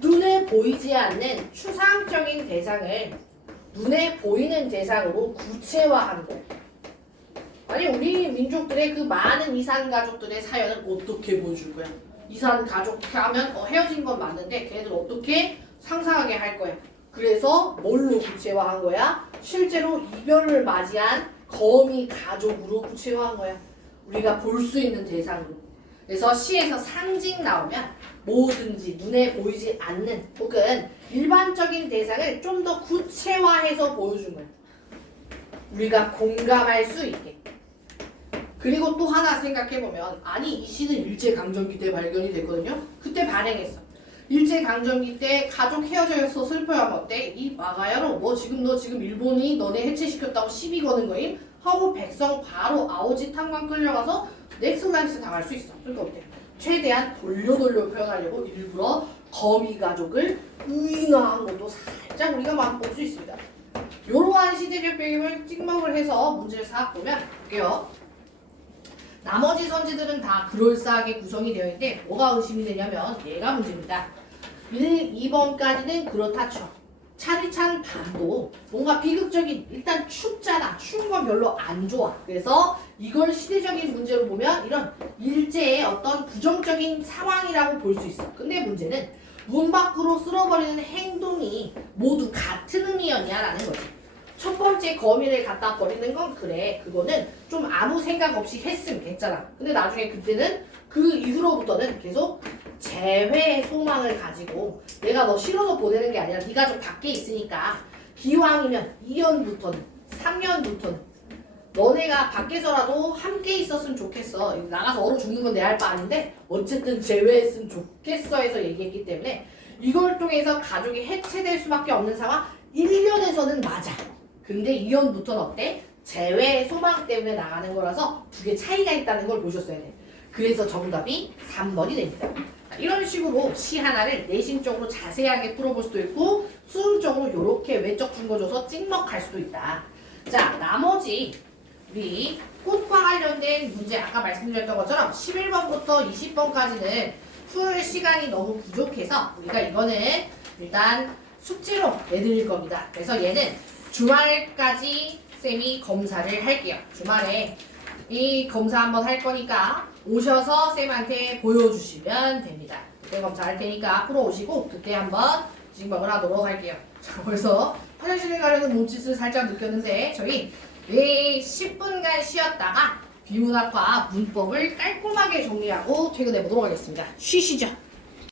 눈에 보이지 않는 추상적인 대상을 눈에 보이는 대상으로 구체화하는 거예요. 아니, 우리 민족들의 그 많은 이산가족들의 사연을 어떻게 보여줄 거야? 이산가족 하면 헤어진 건 맞는데 걔네들 어떻게 상상하게 할 거야? 그래서 뭘로 구체화한 거야? 실제로 이별을 맞이한 거미 가족으로 구체화한 거야. 우리가 볼 수 있는 대상으로. 그래서 시에서 상징 나오면 뭐든지 눈에 보이지 않는 혹은 일반적인 대상을 좀 더 구체화해서 보여준 거야. 우리가 공감할 수 있게. 그리고 또 하나 생각해보면 아니 이 시는 일제강점기 때 발견이 됐거든요. 그때 발행했어. 일제강점기 때 가족 헤어져서 슬퍼하면 어때? 이 마가야로 너 지금 일본이 너네 해체시켰다고 시비 거는 거임? 하고 백성 바로 아오지 탄광 끌려가서 넥슬라이스 당할 수 있어. 그러니까 어때? 최대한 돌려 표현하려고 일부러 거미 가족을 의인화한 것도 살짝 우리가 맛볼 수 있습니다. 이러한 시대적 배경을 찍먹을 해서 문제를 싹 보면 볼게요. 나머지 선지들은 다 그럴싸하게 구성이 되어 있는데 뭐가 의심이 되냐면 얘가 문제입니다. 1, 2번까지는 그렇다 쳐. 차디찬 밤도 뭔가 비극적인 일단 춥잖아. 추운 건 별로 안 좋아. 그래서 이걸 시대적인 문제로 보면 이런 일제의 어떤 부정적인 상황이라고 볼 수 있어. 근데 문제는 문 밖으로 쓸어버리는 행동이 모두 같은 의미였냐라는 거지. 첫 번째 거미를 갖다 버리는 건 그래. 그거는 좀 아무 생각 없이 했으면 됐잖아. 근데 나중에 그때는 그 이후로부터는 계속 재회 소망을 가지고 내가 너 싫어서 보내는 게 아니라 네 가족 밖에 있으니까 기왕이면 2년부터는 3년부터는 너네가 밖에서라도 함께 있었으면 좋겠어. 나가서 얼어 죽는 건 내 할 바 아닌데 어쨌든 재회했으면 좋겠어 해서 얘기했기 때문에 이걸 통해서 가족이 해체될 수밖에 없는 상황 1년에서는 맞아. 근데 2년부터는 어때? 재회 소망 때문에 나가는 거라서 두 개 차이가 있다는 걸 보셨어야 돼. 그래서 정답이 3번이 됩니다. 이런 식으로 시 하나를 내신적으로 자세하게 풀어볼 수도 있고 수능적으로 이렇게 외적 준거 줘서 찍먹할 수도 있다. 자, 나머지 우리 꽃과 관련된 문제 아까 말씀드렸던 것처럼 11번부터 20번까지는 풀 시간이 너무 부족해서 우리가 이거는 일단 숙제로 내드릴 겁니다. 그래서 얘는 주말까지 쌤이 검사를 할게요. 주말에 이 검사 한번 할 거니까 오셔서 쌤한테 보여주시면 됩니다. 그때 검사할 테니까 앞으로 오시고 그때 한번 진행을 하도록 할게요. 자, 벌써 화장실에 가려는 몸짓을 살짝 느꼈는데 저희 10분간 쉬었다가 비문학과 문법을 깔끔하게 정리하고 퇴근해 보도록 하겠습니다. 쉬시죠.